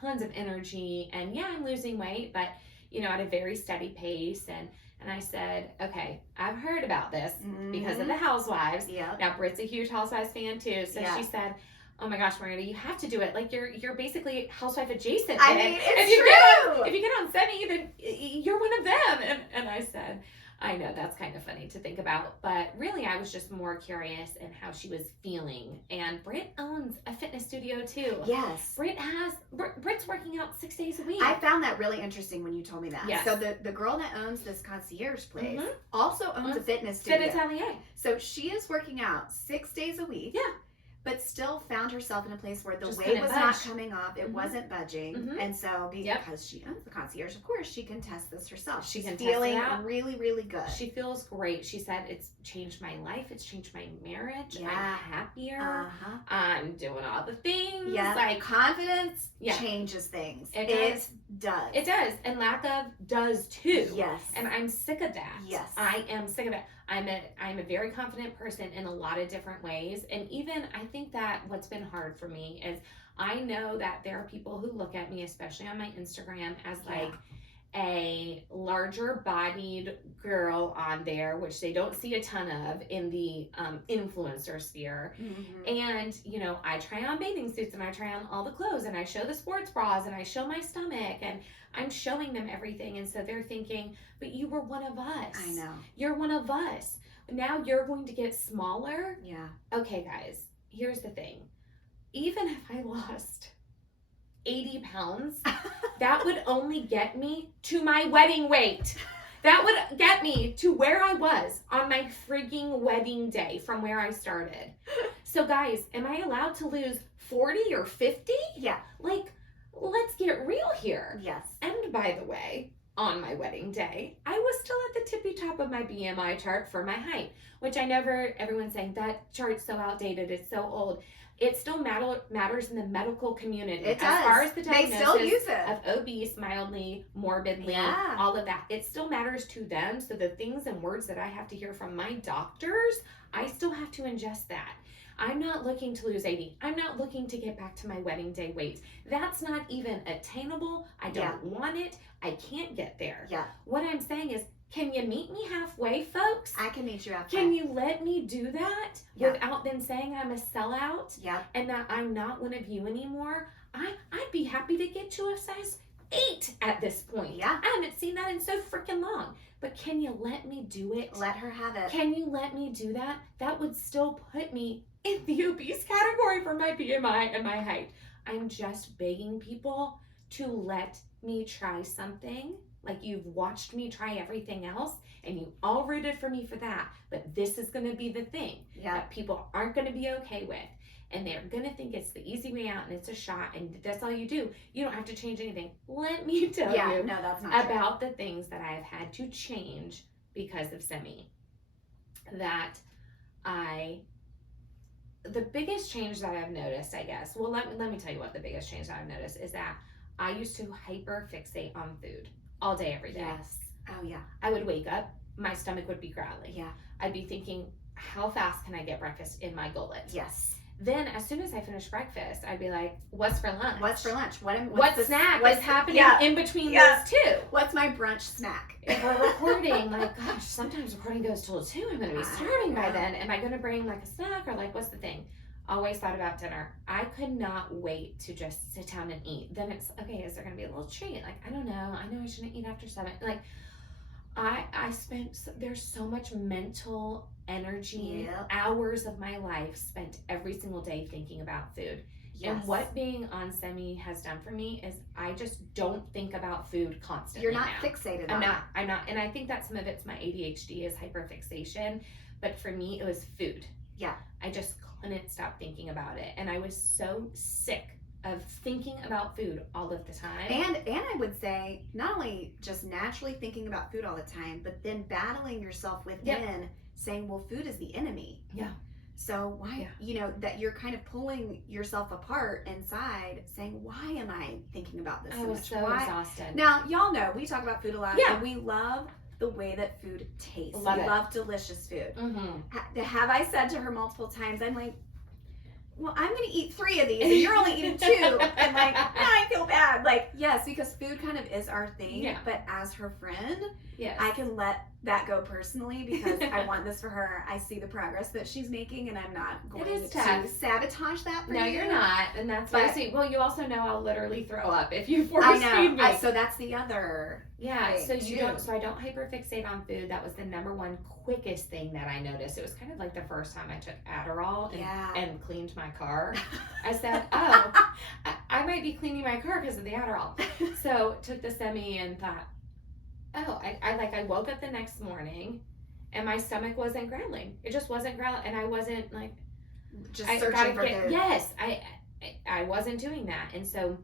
tons of energy, and I'm losing weight, but at a very steady pace. And I said, okay, I've heard about this because of the Housewives. Yeah. Now Britt's a huge Housewives fan too. So she said, oh my gosh, Miranda, you have to do it. Like you're basically housewife adjacent. I mean, it's true. If you get on Semi, then you're one of them. And I said, I know that's kind of funny to think about, but really I was just more curious in how she was feeling. And Britt owns a fitness studio too. Yes. Britt's working out 6 days a week. I found that really interesting when you told me that. Yes. So the girl that owns this concierge place also owns a fitness studio. Fit Atelier. So she is working out 6 days a week. Yeah. But still found herself in a place where the Just weight was couldn't not budge. coming up. It wasn't budging. And so because she owns the concierge, of course, she can test this herself. She's feeling really, really good. She feels great. She said, it's changed my life. It's changed my marriage. Yeah. I'm happier. I'm doing all the things. Yeah. Like confidence changes things. It does. It does. And lack of does too. Yes. And I'm sick of that. Yes. I am sick of it. I'm a very confident person in a lot of different ways. And even I think that what's been hard for me is I know that there are people who look at me, especially on my Instagram, as like a larger bodied girl on there, which they don't see a ton of in the influencer sphere. And, I try on bathing suits and I try on all the clothes and I show the sports bras and I show my stomach and I'm showing them everything. And so they're thinking, but you were one of us. I know. You're one of us. Now you're going to get smaller. Yeah. Okay, guys, here's the thing. Even if I lost 80 pounds, that would only get me to my wedding weight. That would get me to where I was on my frigging wedding day from where I started. So guys, am I allowed to lose 40 or 50? Yeah. Like, let's get real here. Yes. And by the way, on my wedding day, I was still at the tippy top of my BMI chart for my height, which everyone's saying that chart's so outdated, it's so old. It still matters in the medical community. It does. As far as the diagnosis they still use it. of obese, mildly, morbidly, all of that. It still matters to them. So the things and words that I have to hear from my doctors, I still have to ingest that. I'm not looking to lose 80. I'm not looking to get back to my wedding day weight. That's not even attainable. I don't want it. I can't get there. Yeah. What I'm saying is, Can you meet me halfway, folks? I can meet you halfway. Can you let me do that without them saying I'm a sellout? Yeah. And that I'm not one of you anymore? I'd be happy to get you a size 8 at this point. Yeah. I haven't seen that in so freaking long. But can you let me do it? Let her have it. Can you let me do that? That would still put me in the obese category for my BMI and my height. I'm just begging people to let me try something. Like, you've watched me try everything else and you all rooted for me for that. But this is going to be the thing that people aren't going to be okay with. And they're going to think it's the easy way out and it's a shot and that's all you do. You don't have to change anything. Let me tell you no, that's not about the things that I've had to change because of Semi. The biggest change that I've noticed, I guess, well, let me tell you what the biggest change that I've noticed is that I used to hyper fixate on food all day, every day. Yes. Oh, yeah. I would wake up, my stomach would be growling. Yeah. I'd be thinking, how fast can I get breakfast in my gullet? Yes. Then, as soon as I finished breakfast, I'd be like, what's for lunch? What's for lunch? What snack is happening in between those two? What's my brunch snack? If we're recording, like, gosh, sometimes recording goes till 2. I'm going to be starving by then. Am I going to bring, like, a snack or, like, what's the thing? Always thought about dinner. I could not wait to just sit down and eat. Then it's, okay, is there going to be a little treat? Like, I don't know. I know I shouldn't eat after 7. Like, there's so much mental energy, hours of my life spent every single day thinking about food. Yes. And what being on Semi has done for me is I just don't think about food constantly. You're not fixated on it. I'm not. And I think that some of it's my ADHD is hyperfixation. But for me, it was food. Yeah. I just couldn't stop thinking about it. And I was so sick of thinking about food all of the time. And I would say, not only just naturally thinking about food all the time, but then battling yourself within saying, well, food is the enemy. Yeah. So why, that you're kind of pulling yourself apart inside saying, why am I thinking about this so much? I was so exhausted. Now, y'all know we talk about food a lot. Yeah. And we love the way that food tastes. Love it. Love delicious food. Mm-hmm. Have I said to her multiple times, I'm like, well, I'm going to eat 3 of these and you're only eating 2. And like, I feel bad. Like, yes, because food kind of is our thing. Yeah. But as her friend, yes. I can let that go personally because I want this for her. I see the progress that she's making and I'm not going to sabotage that for you. No, you're not. And that's why I see. Well, you also know I'll literally throw up if you force feed me. So that's the other. Yeah, so I don't hyperfixate on food. That was the number one quickest thing that I noticed. It was kind of like the first time I took Adderall and cleaned my car. I said, oh, I might be cleaning my car because of the Adderall. So took the Semi and thought, oh, I woke up the next morning and my stomach wasn't growling. It just wasn't growling, and I wasn't like just searching for food. Yes, I wasn't doing that, and so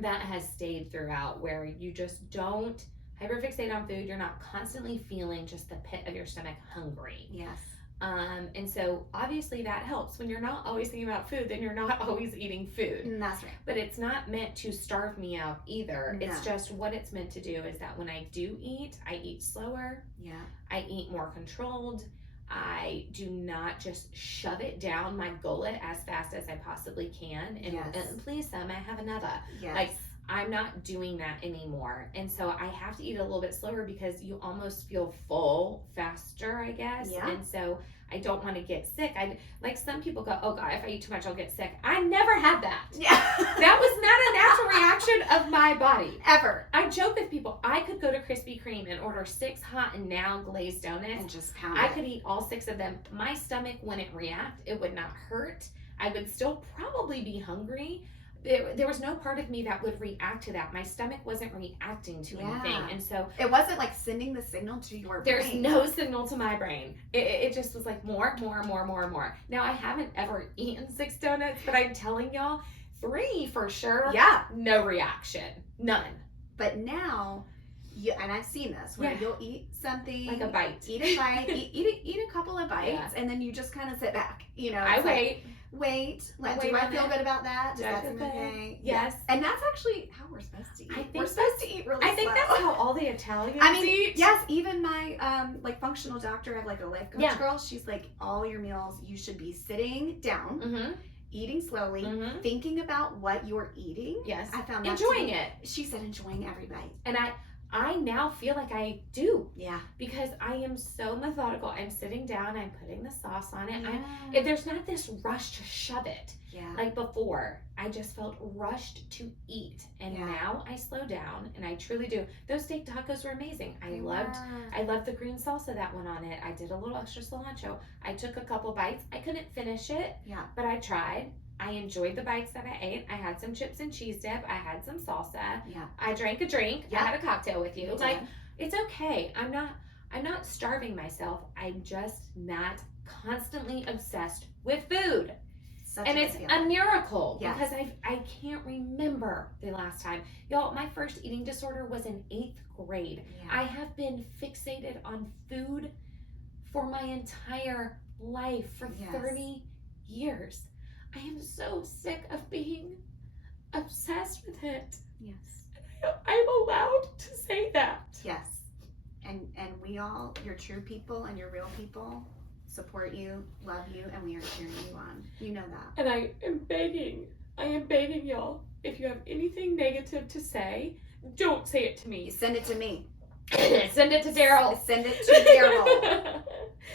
that has stayed throughout, where you just don't hyperfixate on food. You're not constantly feeling just the pit of your stomach hungry. Yes. And so obviously that helps. When you're not always thinking about food, then you're not always eating food. That's right. But it's not meant to starve me out either. No. It's just what it's meant to do is that when I do eat, I eat slower. Yeah. I eat more controlled. I do not just shove it down my gullet as fast as I possibly can. And please, Sam, I have another. Yes. Like, I'm not doing that anymore. And so I have to eat a little bit slower because you almost feel full faster, I guess. Yeah. And so I don't want to get sick. Like some people go, oh God, if I eat too much, I'll get sick. I never had that. Yeah. That was not a natural reaction of my body. Ever. I joke with people, I could go to Krispy Kreme and order 6 hot and now glazed donuts. And just pound I could eat all 6 of them. My stomach wouldn't react. It would not hurt. I would still probably be hungry. There was no part of me that would react to that. My stomach wasn't reacting to anything. And so it wasn't like sending the signal to your brain. There's no signal to my brain. It just was like more. Now, I haven't ever eaten 6 donuts, but I'm telling y'all, 3 for sure. Yeah. No reaction. None. But now, and I've seen this, where you'll eat something. Like a bite. Eat a bite. eat a couple of bites, and then you just kind of sit back. I wait. Do I feel good about that? Does that seem okay? Yes. And that's actually how we're supposed to eat. We're supposed to eat really slow. I think that's how all the Italians eat. Yes, even my functional doctor, I have like a life coach girl, she's like, all your meals, you should be sitting down, eating slowly, thinking about what you're eating. Yes. I found that enjoying it. She said enjoying every bite. And I now feel like I do. Yeah. Because I am so methodical. I'm sitting down, I'm putting the sauce on it. Yeah. There's not this rush to shove it. Yeah. Like before, I just felt rushed to eat. And now I slow down, and I truly do. Those steak tacos were amazing. I loved the green salsa that went on it. I did a little extra cilantro. I took a couple bites. I couldn't finish it. Yeah. But I tried. I enjoyed the bites that I ate. I had some chips and cheese dip. I had some salsa. Yeah. I drank a drink. Yeah. I had a cocktail with you. You Like, did. it's okay. I'm not starving myself. I'm just not constantly obsessed with food. And it's a miracle because I can't remember the last time. Y'all, my first eating disorder was in 8th grade. Yeah. I have been fixated on food for my entire life for 30 years. I am so sick of being obsessed with it. Yes. And I'm allowed to say that. Yes. And we all, you're true people and you're real people, support you, love you, and we are cheering you on. You know that. And I am begging y'all, if you have anything negative to say, don't say it to me. Send it to me. Send it to Daryl. Send it to Daryl.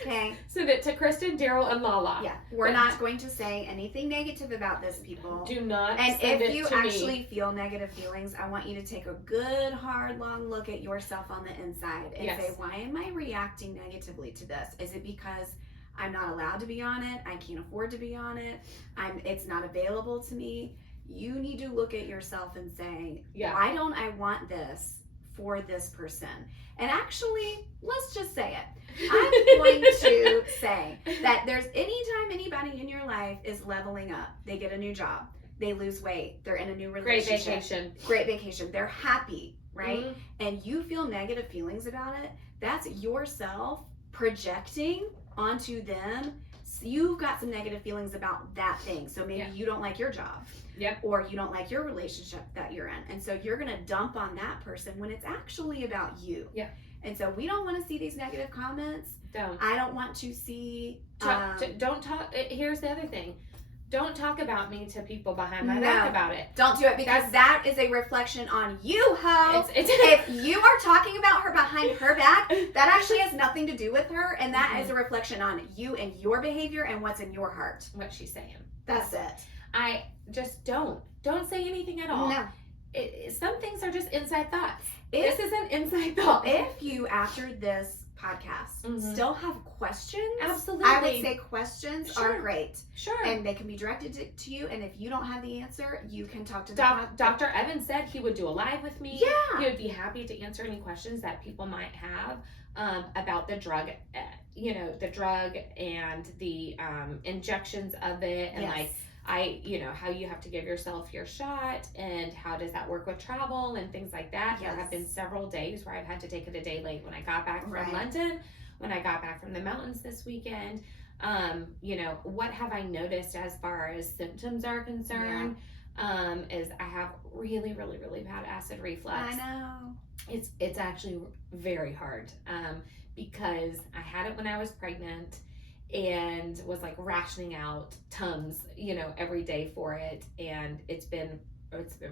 Okay. Send it to Kristin, Daryl, and Lala. Yeah. We're not going to say anything negative about this, people. Do not And send if it you to actually me. feel negative feelings, I want you to take a good, hard, long look at yourself on the inside and say, why am I reacting negatively to this? Is it because I'm not allowed to be on it? I can't afford to be on it. It's not available to me. You need to look at yourself and say, why don't I want this for this person? And actually, let's just say it. I'm going to say that there's anytime anybody in your life is leveling up, they get a new job, they lose weight, they're in a new relationship. Great vacation. They're happy, right? Mm-hmm. And you feel negative feelings about it. That's yourself projecting onto them. So you've got some negative feelings about that thing. So maybe you don't like your job. Yep. Or you don't like your relationship that you're in. And so you're going to dump on that person when it's actually about you. Yeah. And so we don't want to see these negative comments. Don't. I don't want to see... don't talk... Here's the other thing. Don't talk about me to people behind my back about it. Don't do it because that is a reflection on you, ho. If you are talking about her behind her back, that actually has nothing to do with her, and that is a reflection on you and your behavior and what's in your heart. What she's saying. That's it. I just don't say anything at all. No. Some things are just inside thoughts. This is an inside thought. If you, after this podcast, still have questions, absolutely, I would say questions are great. Sure. And they can be directed to you, and if you don't have the answer, you can talk to Dr. Evans said he would do a live with me. Yeah. He would be happy to answer any questions that people might have about the drug, the drug and the injections of it, and how you have to give yourself your shot, and how does that work with travel and things like that. There have been several days where I've had to take it a day late when I got back from London, when I got back from the mountains this weekend. What have I noticed as far as symptoms are concerned? Is I have really, really, really bad acid reflux. I know. It's actually very hard because I had it when I was pregnant and was like rationing out Tums, every day for it, and it's been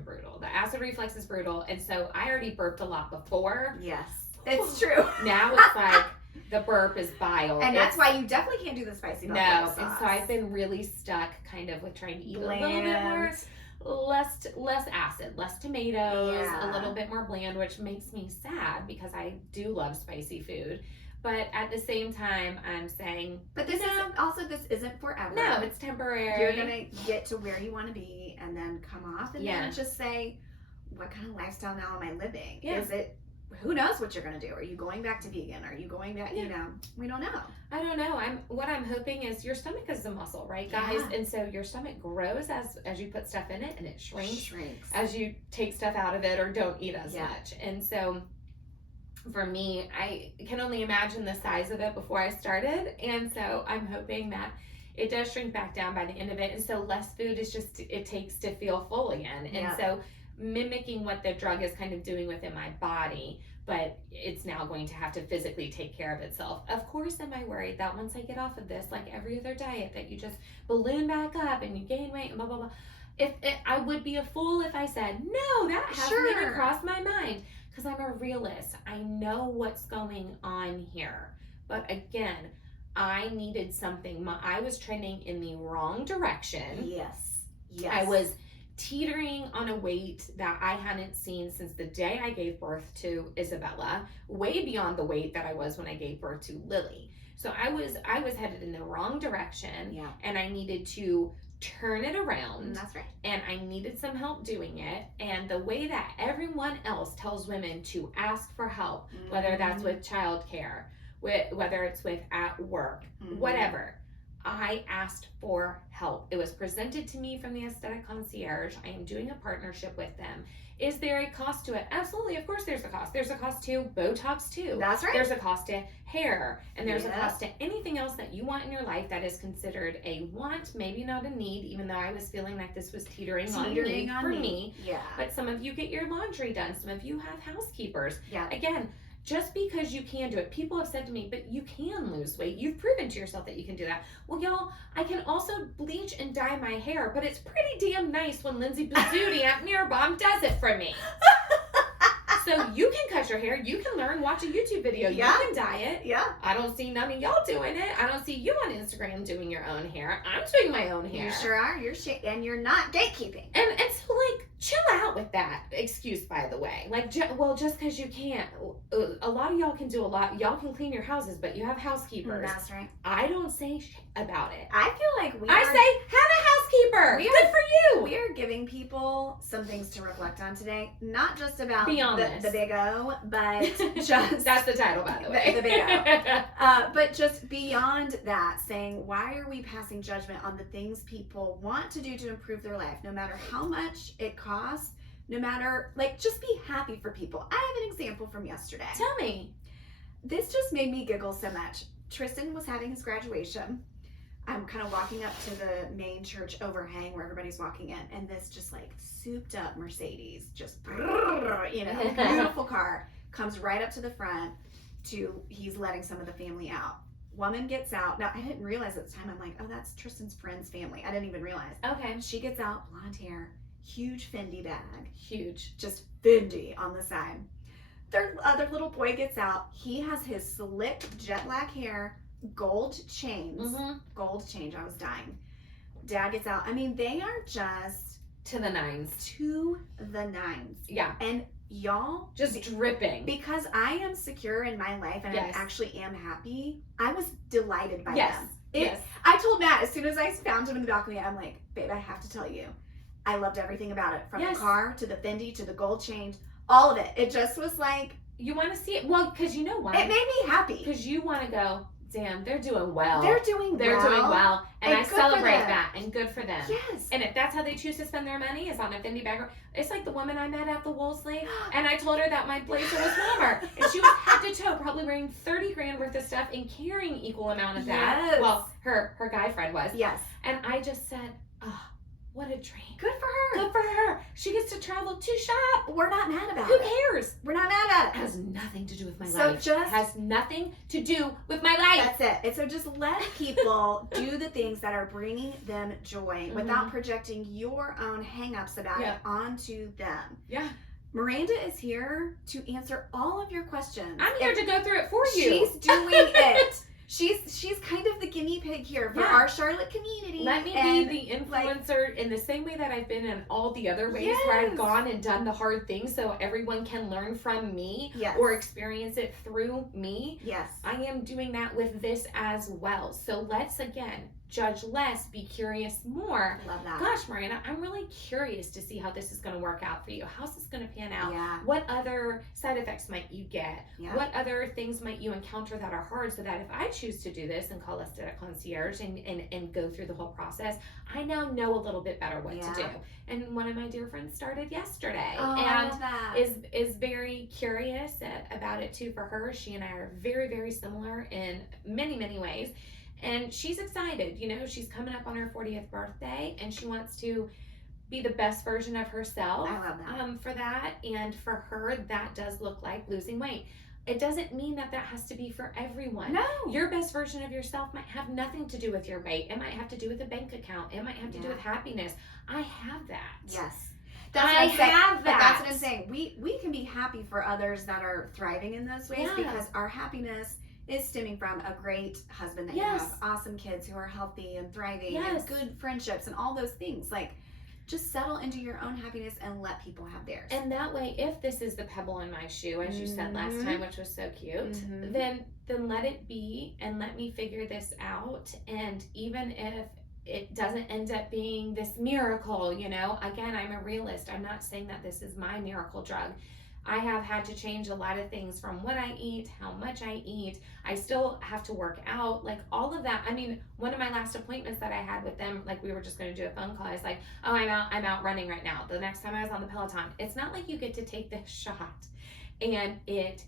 brutal. The acid reflux is brutal, and so I already burped a lot before. Yes, it's true. Now it's like the burp is bile, and that's why you definitely can't do the spicy buffalo sauce. And so I've been really stuck, kind of with trying to eat a little bit more. Less acid, less tomatoes, a little bit more bland, which makes me sad because I do love spicy food. But at the same time, I'm saying... But this isn't forever. No, it's temporary. You're going to get to where you want to be and then come off and then just say, what kind of lifestyle now am I living? Yeah. Is it... Who knows what you're going to do? Are you going back to vegan? Are you going back, we don't know. I don't know. What I'm hoping is your stomach is a muscle, right, guys? Yeah. And so your stomach grows as you put stuff in it, and it shrinks as you take stuff out of it or don't eat as much. And so for me, I can only imagine the size of it before I started. And so I'm hoping that it does shrink back down by the end of it. And so less food is just, it takes to feel full again. And so mimicking what the drug is kind of doing within my body, but it's now going to have to physically take care of itself. Of course, am I worried that once I get off of this, like every other diet, that you just balloon back up and you gain weight and blah, blah, blah. I would be a fool if I said, no, that hasn't even crossed my mind. because I'm a realist. I know what's going on here. But again, I needed something. I was trending in the wrong direction. Yes. I was teetering on a weight that I hadn't seen since the day I gave birth to Isabella, way beyond the weight that I was when I gave birth to Lily. So I was headed in the wrong direction, and I needed to turn it around. That's right. And I needed some help doing it. And the way that everyone else tells women to ask for help, whether that's with childcare, whether it's with at work, whatever, I asked for help. It was presented to me from the Aesthetic Concierge. I am doing a partnership with them. Is there a cost to it? Absolutely. Of course there's a cost. There's a cost to Botox too. That's right. There's a cost to hair. And there's a cost to anything else that you want in your life that is considered a want, maybe not a need, even though I was feeling like this was teetering on me. Yeah. But some of you get your laundry done. Some of you have housekeepers. Yeah. Again, just because you can do it. People have said to me, but you can lose weight. You've proven to yourself that you can do that. Well, y'all, I can also bleach and dye my hair, but it's pretty damn nice when Lindsay Bazzuti at Mirabom does it for me. So you can cut your hair. You can learn, watch a YouTube video. You can dye it. Yeah. I don't see none of y'all doing it. I don't see you on Instagram doing your own hair. I'm doing my own hair. You sure are. And you're not gatekeeping. And so, like, chill out with that excuse, by the way. Like, just because you can't. A lot of y'all can do a lot. Y'all can clean your houses, but you have housekeepers. That's right. I don't say shit about it. I feel like I say, have a housekeeper. Good for you. We are giving people some things to reflect on today. Not just about Beyond the big O, but just... That's the title, by the way. The big O. But just beyond that, saying, why are we passing judgment on the things people want to do to improve their life, no matter how much it costs, no matter, like, just be happy for people. I have an example from yesterday. Tell me. This just made me giggle so much. Tristan was having his graduation. I'm kind of walking up to the main church overhang where everybody's walking in, and this just like souped up Mercedes, just, beautiful car, comes right up to the front he's letting some of the family out. Woman gets out. Now, I didn't realize at the time. I'm like, oh, that's Tristan's friend's family. I didn't even realize. Okay. She gets out, blonde hair, huge Fendi bag. Huge. Just Fendi on the side. Their other little boy gets out. He has his slick jet black hair, gold chains. Gold chain. I was dying. Dad gets out. I mean, they are just... To the nines. To the nines. Yeah. And y'all... Just dripping. Because I am secure in my life and I actually am happy, I was delighted by them. Yes. I told Matt, as soon as I found him in the balcony, I'm like, babe, I have to tell you, I loved everything about it. From the car to the Fendi to the gold chain, all of it. It just was like... You want to see it? Well, because you know why? It made me happy. Because you want to go, damn, they're doing well. They're doing well. And I celebrate that. And good for them. Yes. And if that's how they choose to spend their money, is on a Fendi bag. It's like the woman I met at the Wolseley. And I told her that my blazer was warmer. And she was head to toe, probably wearing 30 grand worth of stuff and carrying equal amount of that. Yes. Well, her guy friend was. Yes. And I just said, oh, what a dream. Good for her. Good for her. She gets to travel to shop. We're not mad about Who it. Who cares? We're not mad at it. It has nothing to do with my life. Has nothing to do with my life. That's it. And so just let people do the things that are bringing them joy without projecting your own hang-ups about it onto them. Yeah. Miranda is here to answer all of your questions. I'm here to go through it for you. She's doing it. She's kind of the guinea pig here for our Charlotte community. Let me be the influencer in the same way that I've been in all the other ways where I've gone and done the hard things so everyone can learn from me or experience it through me. Yes. I am doing that with this as well. So let's, again, judge less, be curious more. Love that. Gosh, Miranda, I'm really curious to see how this is going to work out for you. How's this going to pan out? Yeah. What other side effects might you get? Yeah. What other things might you encounter that are hard so that if I choose to do this and call Aesthetic Concierge and go through the whole process, I now know a little bit better what to do. And one of my dear friends started yesterday and is very curious about it too for her. She and I are very, very similar in many, many ways. And she's excited, she's coming up on her 40th birthday and she wants to be the best version of herself. I love that. For that. And for her, that does look like losing weight. It doesn't mean that has to be for everyone. No. Your best version of yourself might have nothing to do with your weight. It might have to do with a bank account. It might have to do with happiness. I have that. Yes. That's what I I'm saying. have But that. that's what I'm saying. We can be happy for others that are thriving in those ways Yeah. because our happiness is stemming from a great husband that you Yes. have, awesome kids who are healthy and thriving, Yes. and good friendships and all those things. Like, just settle into your own happiness and let people have theirs. And that way, if this is the pebble in my shoe, as you said last time, which was so cute, then let it be and let me figure this out. And even if it doesn't end up being this miracle, you know, again, I'm a realist. I'm not saying that this is my miracle drug. I have had to change a lot of things from what I eat, how much I eat. I still have to work out, like all of that. I mean, one of my last appointments that I had with them, like we were just going to do a phone call. I was like, oh, I'm out running right now. The next time I was on the Peloton, it's not like you get to take this shot and it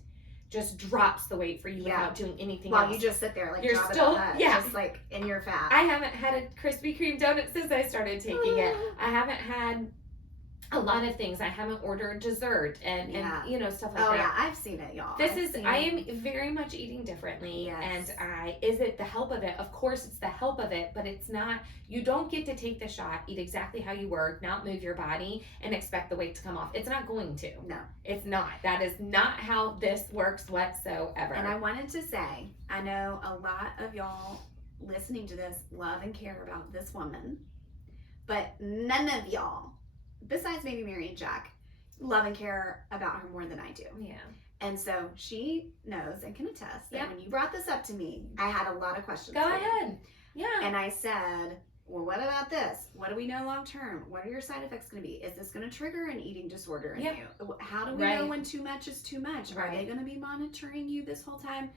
just drops the weight for you without doing anything else. You just sit there like you're drop still, it up, just like in your fat. I haven't had a Krispy Kreme donut since I started taking it. I haven't had a lot of things. I haven't ordered dessert and you know, stuff like that. Oh yeah, I've seen it, y'all. I am very much eating differently. Yes. And is it the help of it? Of course it's the help of it, but it's not, you don't get to take the shot, eat exactly how you were, not move your body and expect the weight to come off. It's not going to. No. It's not. That is not how this works whatsoever. And I wanted to say, I know a lot of y'all listening to this love and care about this woman, but none of y'all, besides maybe Mary and Jack, love and care about her more than I do. Yeah. And so she knows and can attest that when you brought this up to me, I had a lot of questions. Go ahead. Yeah. And I said, well, what about this? What do we know long term? What are your side effects going to be? Is this going to trigger an eating disorder in you? How do we know when too much is too much? Are they going to be monitoring you this whole time?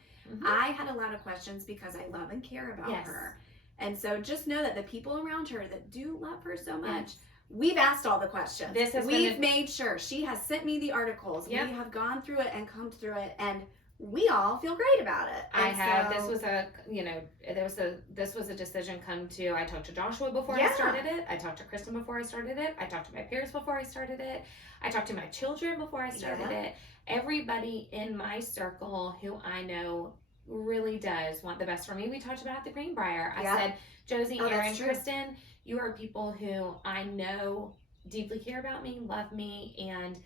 I had a lot of questions because I love and care about her. And so just know that the people around her that do love her so much, we've asked all the questions. We've made sure. She has sent me the articles. We have gone through it and combed through it, and we all feel great about it. And this was a, you know, this was a decision come to, I talked to Joshua before I started it. I talked to Kristin before I started it. I talked to my parents before I started it. I talked to my children before I started it. Everybody in my circle who I know really does want the best for me. We talked about at the Greenbrier. I said, Josie, Aaron, Kristin, you are people who I know deeply care about me, love me, and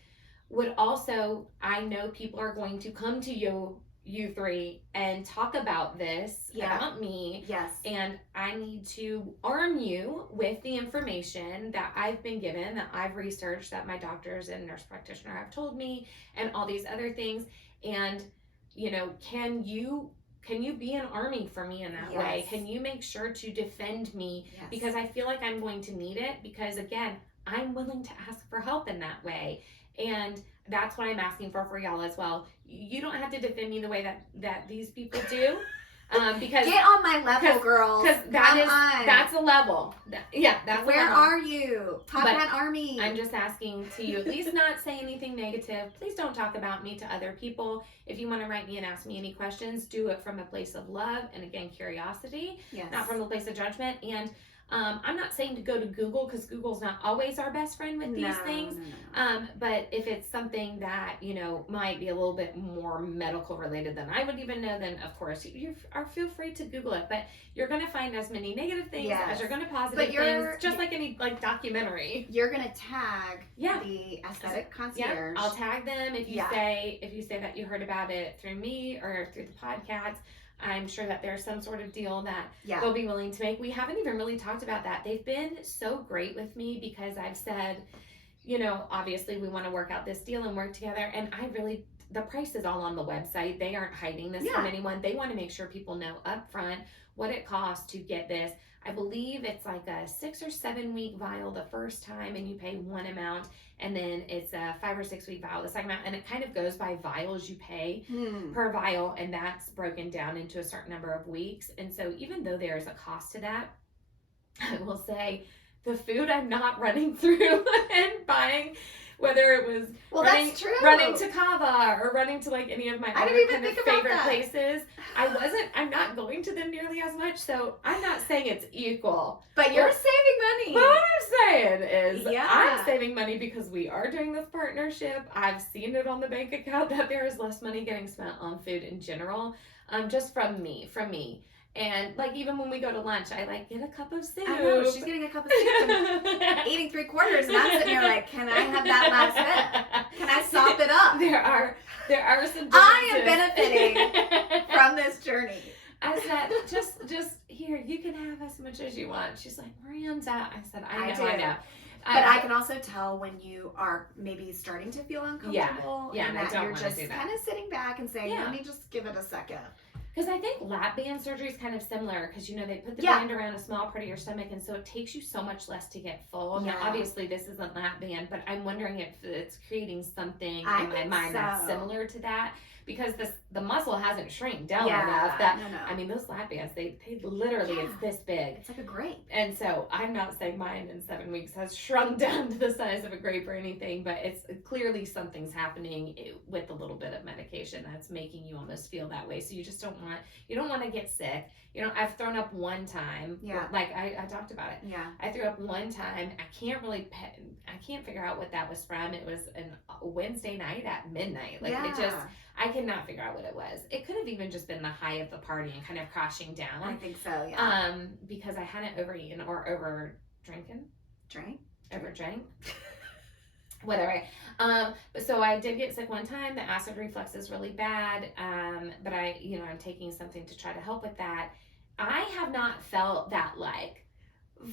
would also, I know people are going to come to you three, and talk about this, about me. Yes. And I need to arm you with the information that I've been given, that I've researched, that my doctors and nurse practitioner have told me, and all these other things. And, you know, can you be an army for me in that way? Can you make sure to defend me? Because I feel like I'm going to need it, because again, I'm willing to ask for help in that way. And that's what I'm asking for y'all as well. You don't have to defend me the way that these people do. Because get on my level, girls. Because that's a level. That's where a level. are you? Talk about Army. I'm just asking to you at least not say anything negative. Please don't talk about me to other people. If you want to write me and ask me any questions, do it from a place of love and again curiosity, not from a place of judgment. And I'm not saying to go to Google, because Google's not always our best friend with these things. No. But if it's something that, you know, might be a little bit more medical related than I would even know, then of course you feel free to Google it. But you're going to find as many negative things as you're going to positive things, just like any documentary. You're going to tag the aesthetic concierge. I'll tag them if you say that you heard about it through me or through the podcast. I'm sure that there's some sort of deal that they'll be willing to make. We haven't even really talked about that. They've been so great with me, because I've said, you know, obviously we want to work out this deal and work together. And the price is all on the website. They aren't hiding this from anyone. They want to make sure people know up front what it costs to get this. I believe it's like a 6 or 7 week vial the first time, and you pay one amount, and then it's a 5 or 6 week vial the second amount, and it kind of goes by vials you pay per vial, and that's broken down into a certain number of weeks. And so even though there's a cost to that, I will say the food I'm not running through and buying, whether it was running to Cava or running to like any of my other kind of favorite places, I'm not going to them nearly as much. So I'm not saying it's equal. But you're saving money. What I'm saying is I'm saving money because we are doing this partnership. I've seen it on the bank account that there is less money getting spent on food in general, just from me. And like even when we go to lunch, I like get a cup of soup. I know, she's getting a cup of soup and eating 3/4, and I'm sitting here like, can I have that last bit? Can I sop it up? There are some differences. I am benefiting from this journey. I said, just here, you can have as much as you want. She's like, Miranda. I said, I know. But I can also tell when you are maybe starting to feel uncomfortable. Yeah, and I that don't you're want just to do that. kind of sitting back and saying, let me just give it a second. Because I think lap band surgery is kind of similar because, they put the band around a small part of your stomach, and so it takes you so much less to get full. Yeah. Now, obviously, this isn't lap band, but I'm wondering if it's creating something in my mind that's similar to that. Because the muscle hasn't shrank down enough that, I mean, those lap bands, they literally, it's this big. It's like a grape. And so I'm not saying mine in 7 weeks has shrunk down to the size of a grape or anything, but it's clearly something's happening with a little bit of medication that's making you almost feel that way. So you just don't want to get sick. I've thrown up one time. Yeah. Like I talked about it. Yeah. I threw up one time. I can't figure out what that was from. It was a Wednesday night at midnight. I cannot figure out what it was. It could have even just been the high of the party and kind of crashing down. I think so, yeah. Because I hadn't overeaten or over drinking. Overdrank. Whatever. So I did get sick one time. The acid reflux is really bad. But I'm taking something to try to help with that. I have not felt that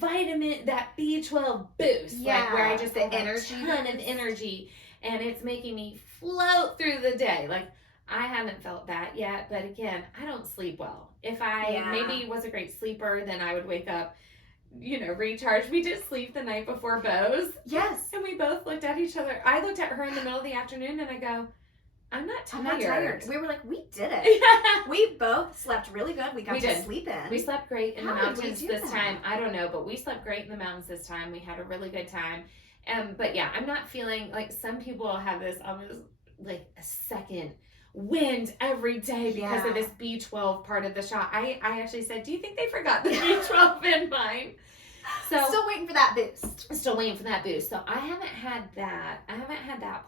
that B12 boost. Yeah. Where I just have a ton of energy. And it's making me float through the day. I haven't felt that yet, but again, I don't sleep well. If I maybe was a great sleeper, then I would wake up, recharged. We did sleep the night before Bo's. Yes. And we both looked at each other. I looked at her in the middle of the afternoon and I go, I'm not tired. We were like, we did it. Yeah. We both slept really good. We got to sleep in. We slept great in the mountains this time. I don't know, but we slept great in the mountains this time. We had a really good time. But yeah, I'm not feeling like some people have this almost like a second wind every day because of this B12 part of the shot. I actually said, do you think they forgot the B12 in mine? So still waiting for that boost. So I haven't had that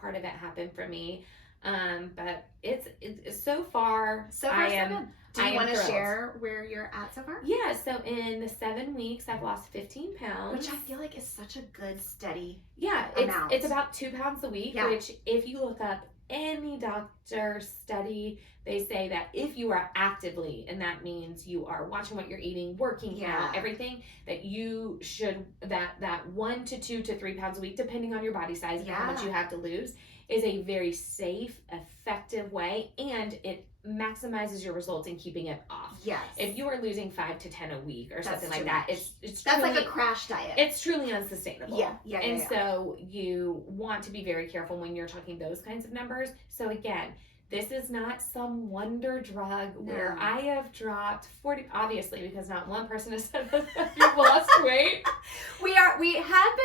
part of it happen for me. But it's so far I am so good. Do you want to share where you're at so far? Yeah, so in the 7 weeks, I've lost 15 pounds. Which I feel like is such a good, steady amount. It's about 2 pounds a week, which if you look up any doctor study, they say that if you are actively, and that means you are watching what you're eating, working out, everything, that you should, that 1 to 2 to 3 pounds a week, depending on your body size and how much you have to lose, is a very safe, effective way, and it maximizes your results in keeping it off. Yes. If you are losing 5 to 10 a week or something like that, it's that's truly, like a crash diet. It's truly unsustainable. Yeah. So you want to be very careful when you're talking those kinds of numbers. So again, this is not some wonder drug where I have dropped 40, obviously, because not one person has said that you've lost weight. We have been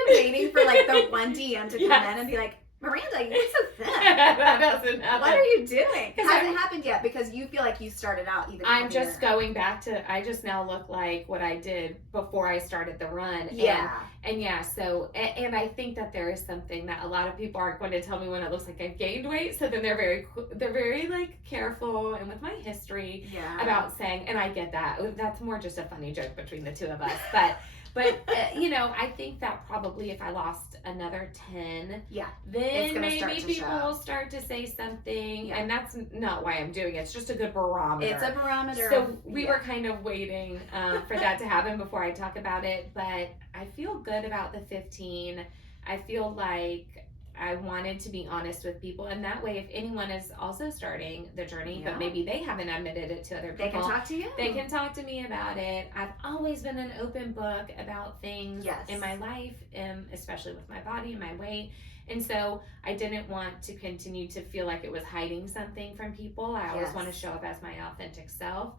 waiting for like the one DM to come in and be like, Miranda, you look so thin. That doesn't happen. What are you doing? It hasn't happened yet because you feel like you started out even I'm just going back to, I just now look like what I did before I started the run. And I think that there is something that a lot of people aren't going to tell me when it looks like I've gained weight. So then they're very like careful, and with my history about saying, and I get that. That's more just a funny joke between the two of us. But I think that probably if I lost another 10, then maybe people will start to say something. And that's not why I'm doing it. It's just a good barometer. It's a barometer. So we were kind of waiting for that to happen before I talk about it. But I feel good about the 15. I feel like I wanted to be honest with people, and that way if anyone is also starting the journey but maybe they haven't admitted it to other people, they can talk to you. They can talk to me about it. I've always been an open book about things in my life, especially with my body and my weight, and so I didn't want to continue to feel like it was hiding something from people. I always want to show up as my authentic self.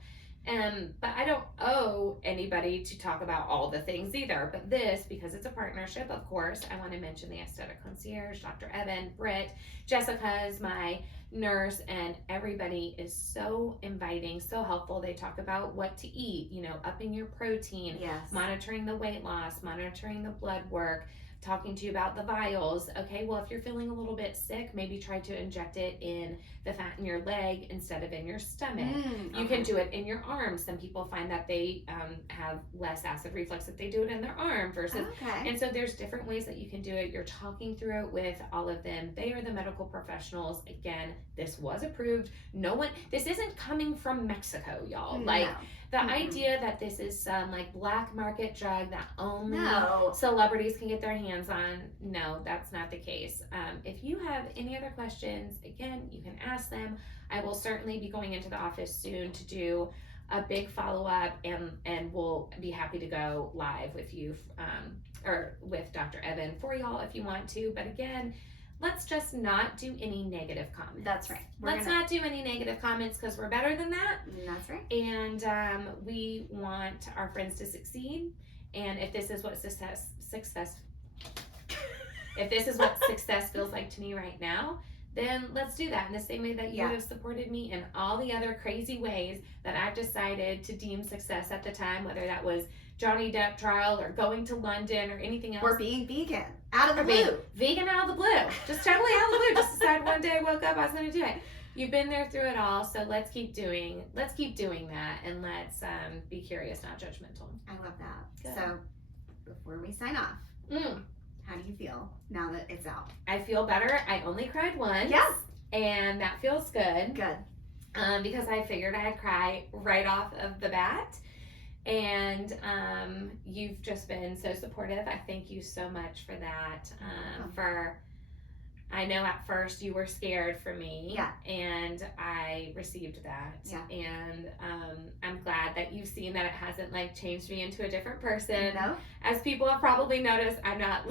But I don't owe anybody to talk about all the things either. But this, because it's a partnership, of course, I want to mention the aesthetic concierge, Dr. Evan, Britt, Jessica is my nurse, and everybody is so inviting, so helpful. They talk about what to eat, upping your protein, monitoring the weight loss, monitoring the blood work, talking to you about the vials. Okay, well, if you're feeling a little bit sick, maybe try to inject it in the fat in your leg instead of in your stomach. You can do it in your arms. Some people find that they have less acid reflux if they do it in their arm versus. And so there's different ways that you can do it. You're talking through it with all of them. They are the medical professionals. Again, this was approved. This isn't coming from Mexico, y'all. Like, the idea that this is some like black market drug that only celebrities can get their hands on, no, that's not the case. If you have any other questions, again, you can ask them. I will certainly be going into the office soon to do a big follow-up, and we'll be happy to go live with you or with Dr. Evan for y'all if you want to. But again, let's just not do any negative comments. That's right. Let's not do any negative comments because we're better than that. That's right. And we want our friends to succeed. And if this is what success feels like to me right now, then let's do that in the same way that you have supported me in all the other crazy ways that I've decided to deem success at the time, whether that was Johnny Depp trial or going to London or anything else. Or being vegan out of the blue. Vegan out of the blue. Just totally out of the blue. Just decided one day I woke up, I was going to do it. You've been there through it all, so let's keep doing that, and let's be curious, not judgmental. I love that. Good. So before we sign off, how do you feel now that it's out? I feel better. I only cried once. Yes. And that feels good. Good. Because I figured I'd cry right off of the bat. And you've just been so supportive. I thank you so much for that. I know at first you were scared for me. Yeah. And I received that. Yeah. And I'm glad that you've seen that it hasn't like changed me into a different person. No. As people have probably noticed, I'm not.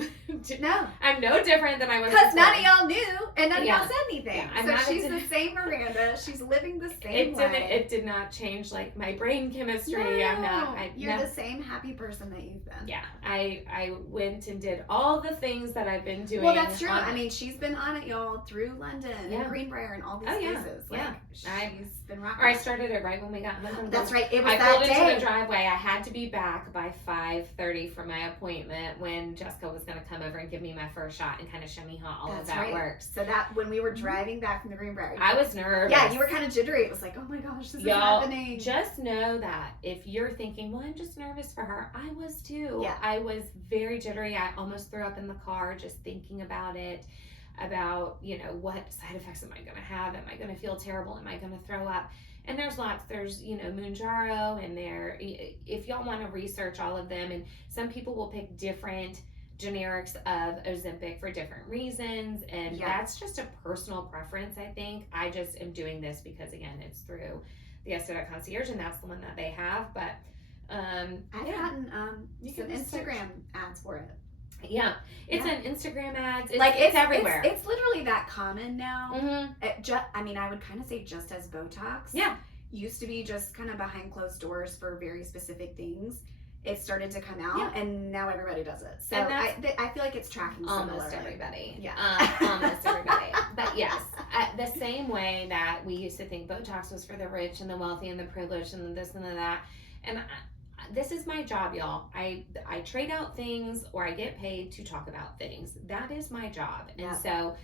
No. I'm no different than I was. Because none of y'all knew and none of y'all said anything. Yeah, so she's the same Miranda. She's living the same way. It did not change like my brain chemistry. No, I'm not. You're the same happy person that you've been. Yeah. I went and did all the things that I've been doing. Well, that's true. I mean, she's been on it, y'all, through London and Greenbrier and all these places. Like, she's been rocking. Or I started it right when we got home. That's right. It was I that pulled day. into the driveway. I had to be back by 5:30 for my appointment when Jessica was going to come over and give me my first shot and kind of show me how all of that works. So that when we were driving back from the Greenbrier, I was nervous. Yeah, you were kind of jittery. It was like, oh my gosh, this is happening. Just know that if you're thinking, well, I'm just nervous for her, I was too. Yeah. I was very jittery. I almost threw up in the car just thinking about it. About, what side effects am I going to have? Am I going to feel terrible? Am I going to throw up? And there's lots. There's, Mounjaro, and if y'all want to research all of them, and some people will pick different generics of Ozempic for different reasons, and that's just a personal preference, I think. I just am doing this because, again, it's through the Esteta Concierge, and that's the one that they have, but I've gotten some Instagram ads for it. Yeah, it's an Instagram ads. It's everywhere. It's literally that common now. Mm-hmm. I would kind of say just as Botox. Yeah. Used to be just kind of behind closed doors for very specific things. It started to come out, and now everybody does it. So I feel like it's tracking almost similarly. everybody. Yeah. Almost everybody. But yes, the same way that we used to think Botox was for the rich and the wealthy and the privileged and this and that. And this is my job, y'all. I trade out things or I get paid to talk about things. That is my job. And so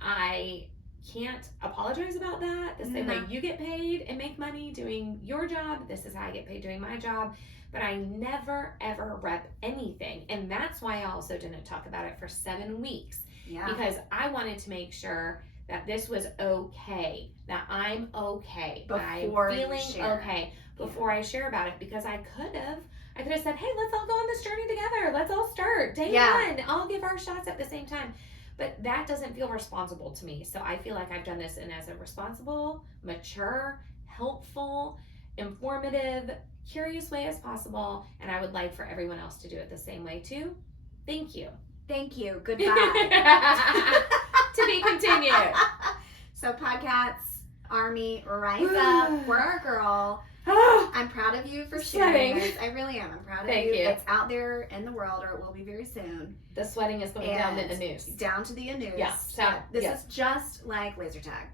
I can't apologize about that. The same way you get paid and make money doing your job, this is how I get paid doing my job. But I never, ever rep anything. And that's why I also didn't talk about it for 7 weeks. Yeah. Because I wanted to make sure that this was okay, that I'm okay, before I'm feeling okay before I share about it, because I could have said, hey, let's all go on this journey together. Let's all start day one. I'll give our shots at the same time. But that doesn't feel responsible to me. So I feel like I've done this in as a responsible, mature, helpful, informative, curious way as possible. And I would like for everyone else to do it the same way too. Thank you. Thank you. Goodbye. To be continued. So Podcats Army, rise up. We're our girl. I'm proud of you for sharing this. I really am. I'm proud of you. It's out there in the world, or it will be very soon. The sweating is going down the anus. Down to the anus. Yeah. So this is just like laser tag.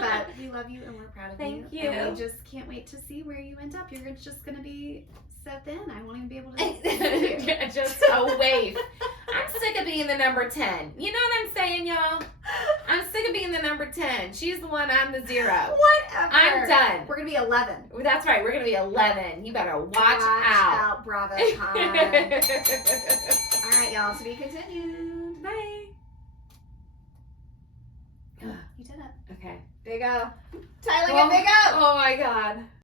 But We love you and we're proud of Thank you. you. And we just can't wait to see where you end up. You're just going to be so thin. I won't even be able to see you. Just a waif. I'm sick of being the number 10. You know what I'm saying, y'all? I'm sick of being the number 10. She's the one, I'm the 0. Whatever. I'm done. We're going to be 11. That's right. We're going to be 11. You better watch out. Bravo, Con. All right, y'all. To be continued. Bye. You did it. Okay. Big O. Tyler, get Big O. Oh my God.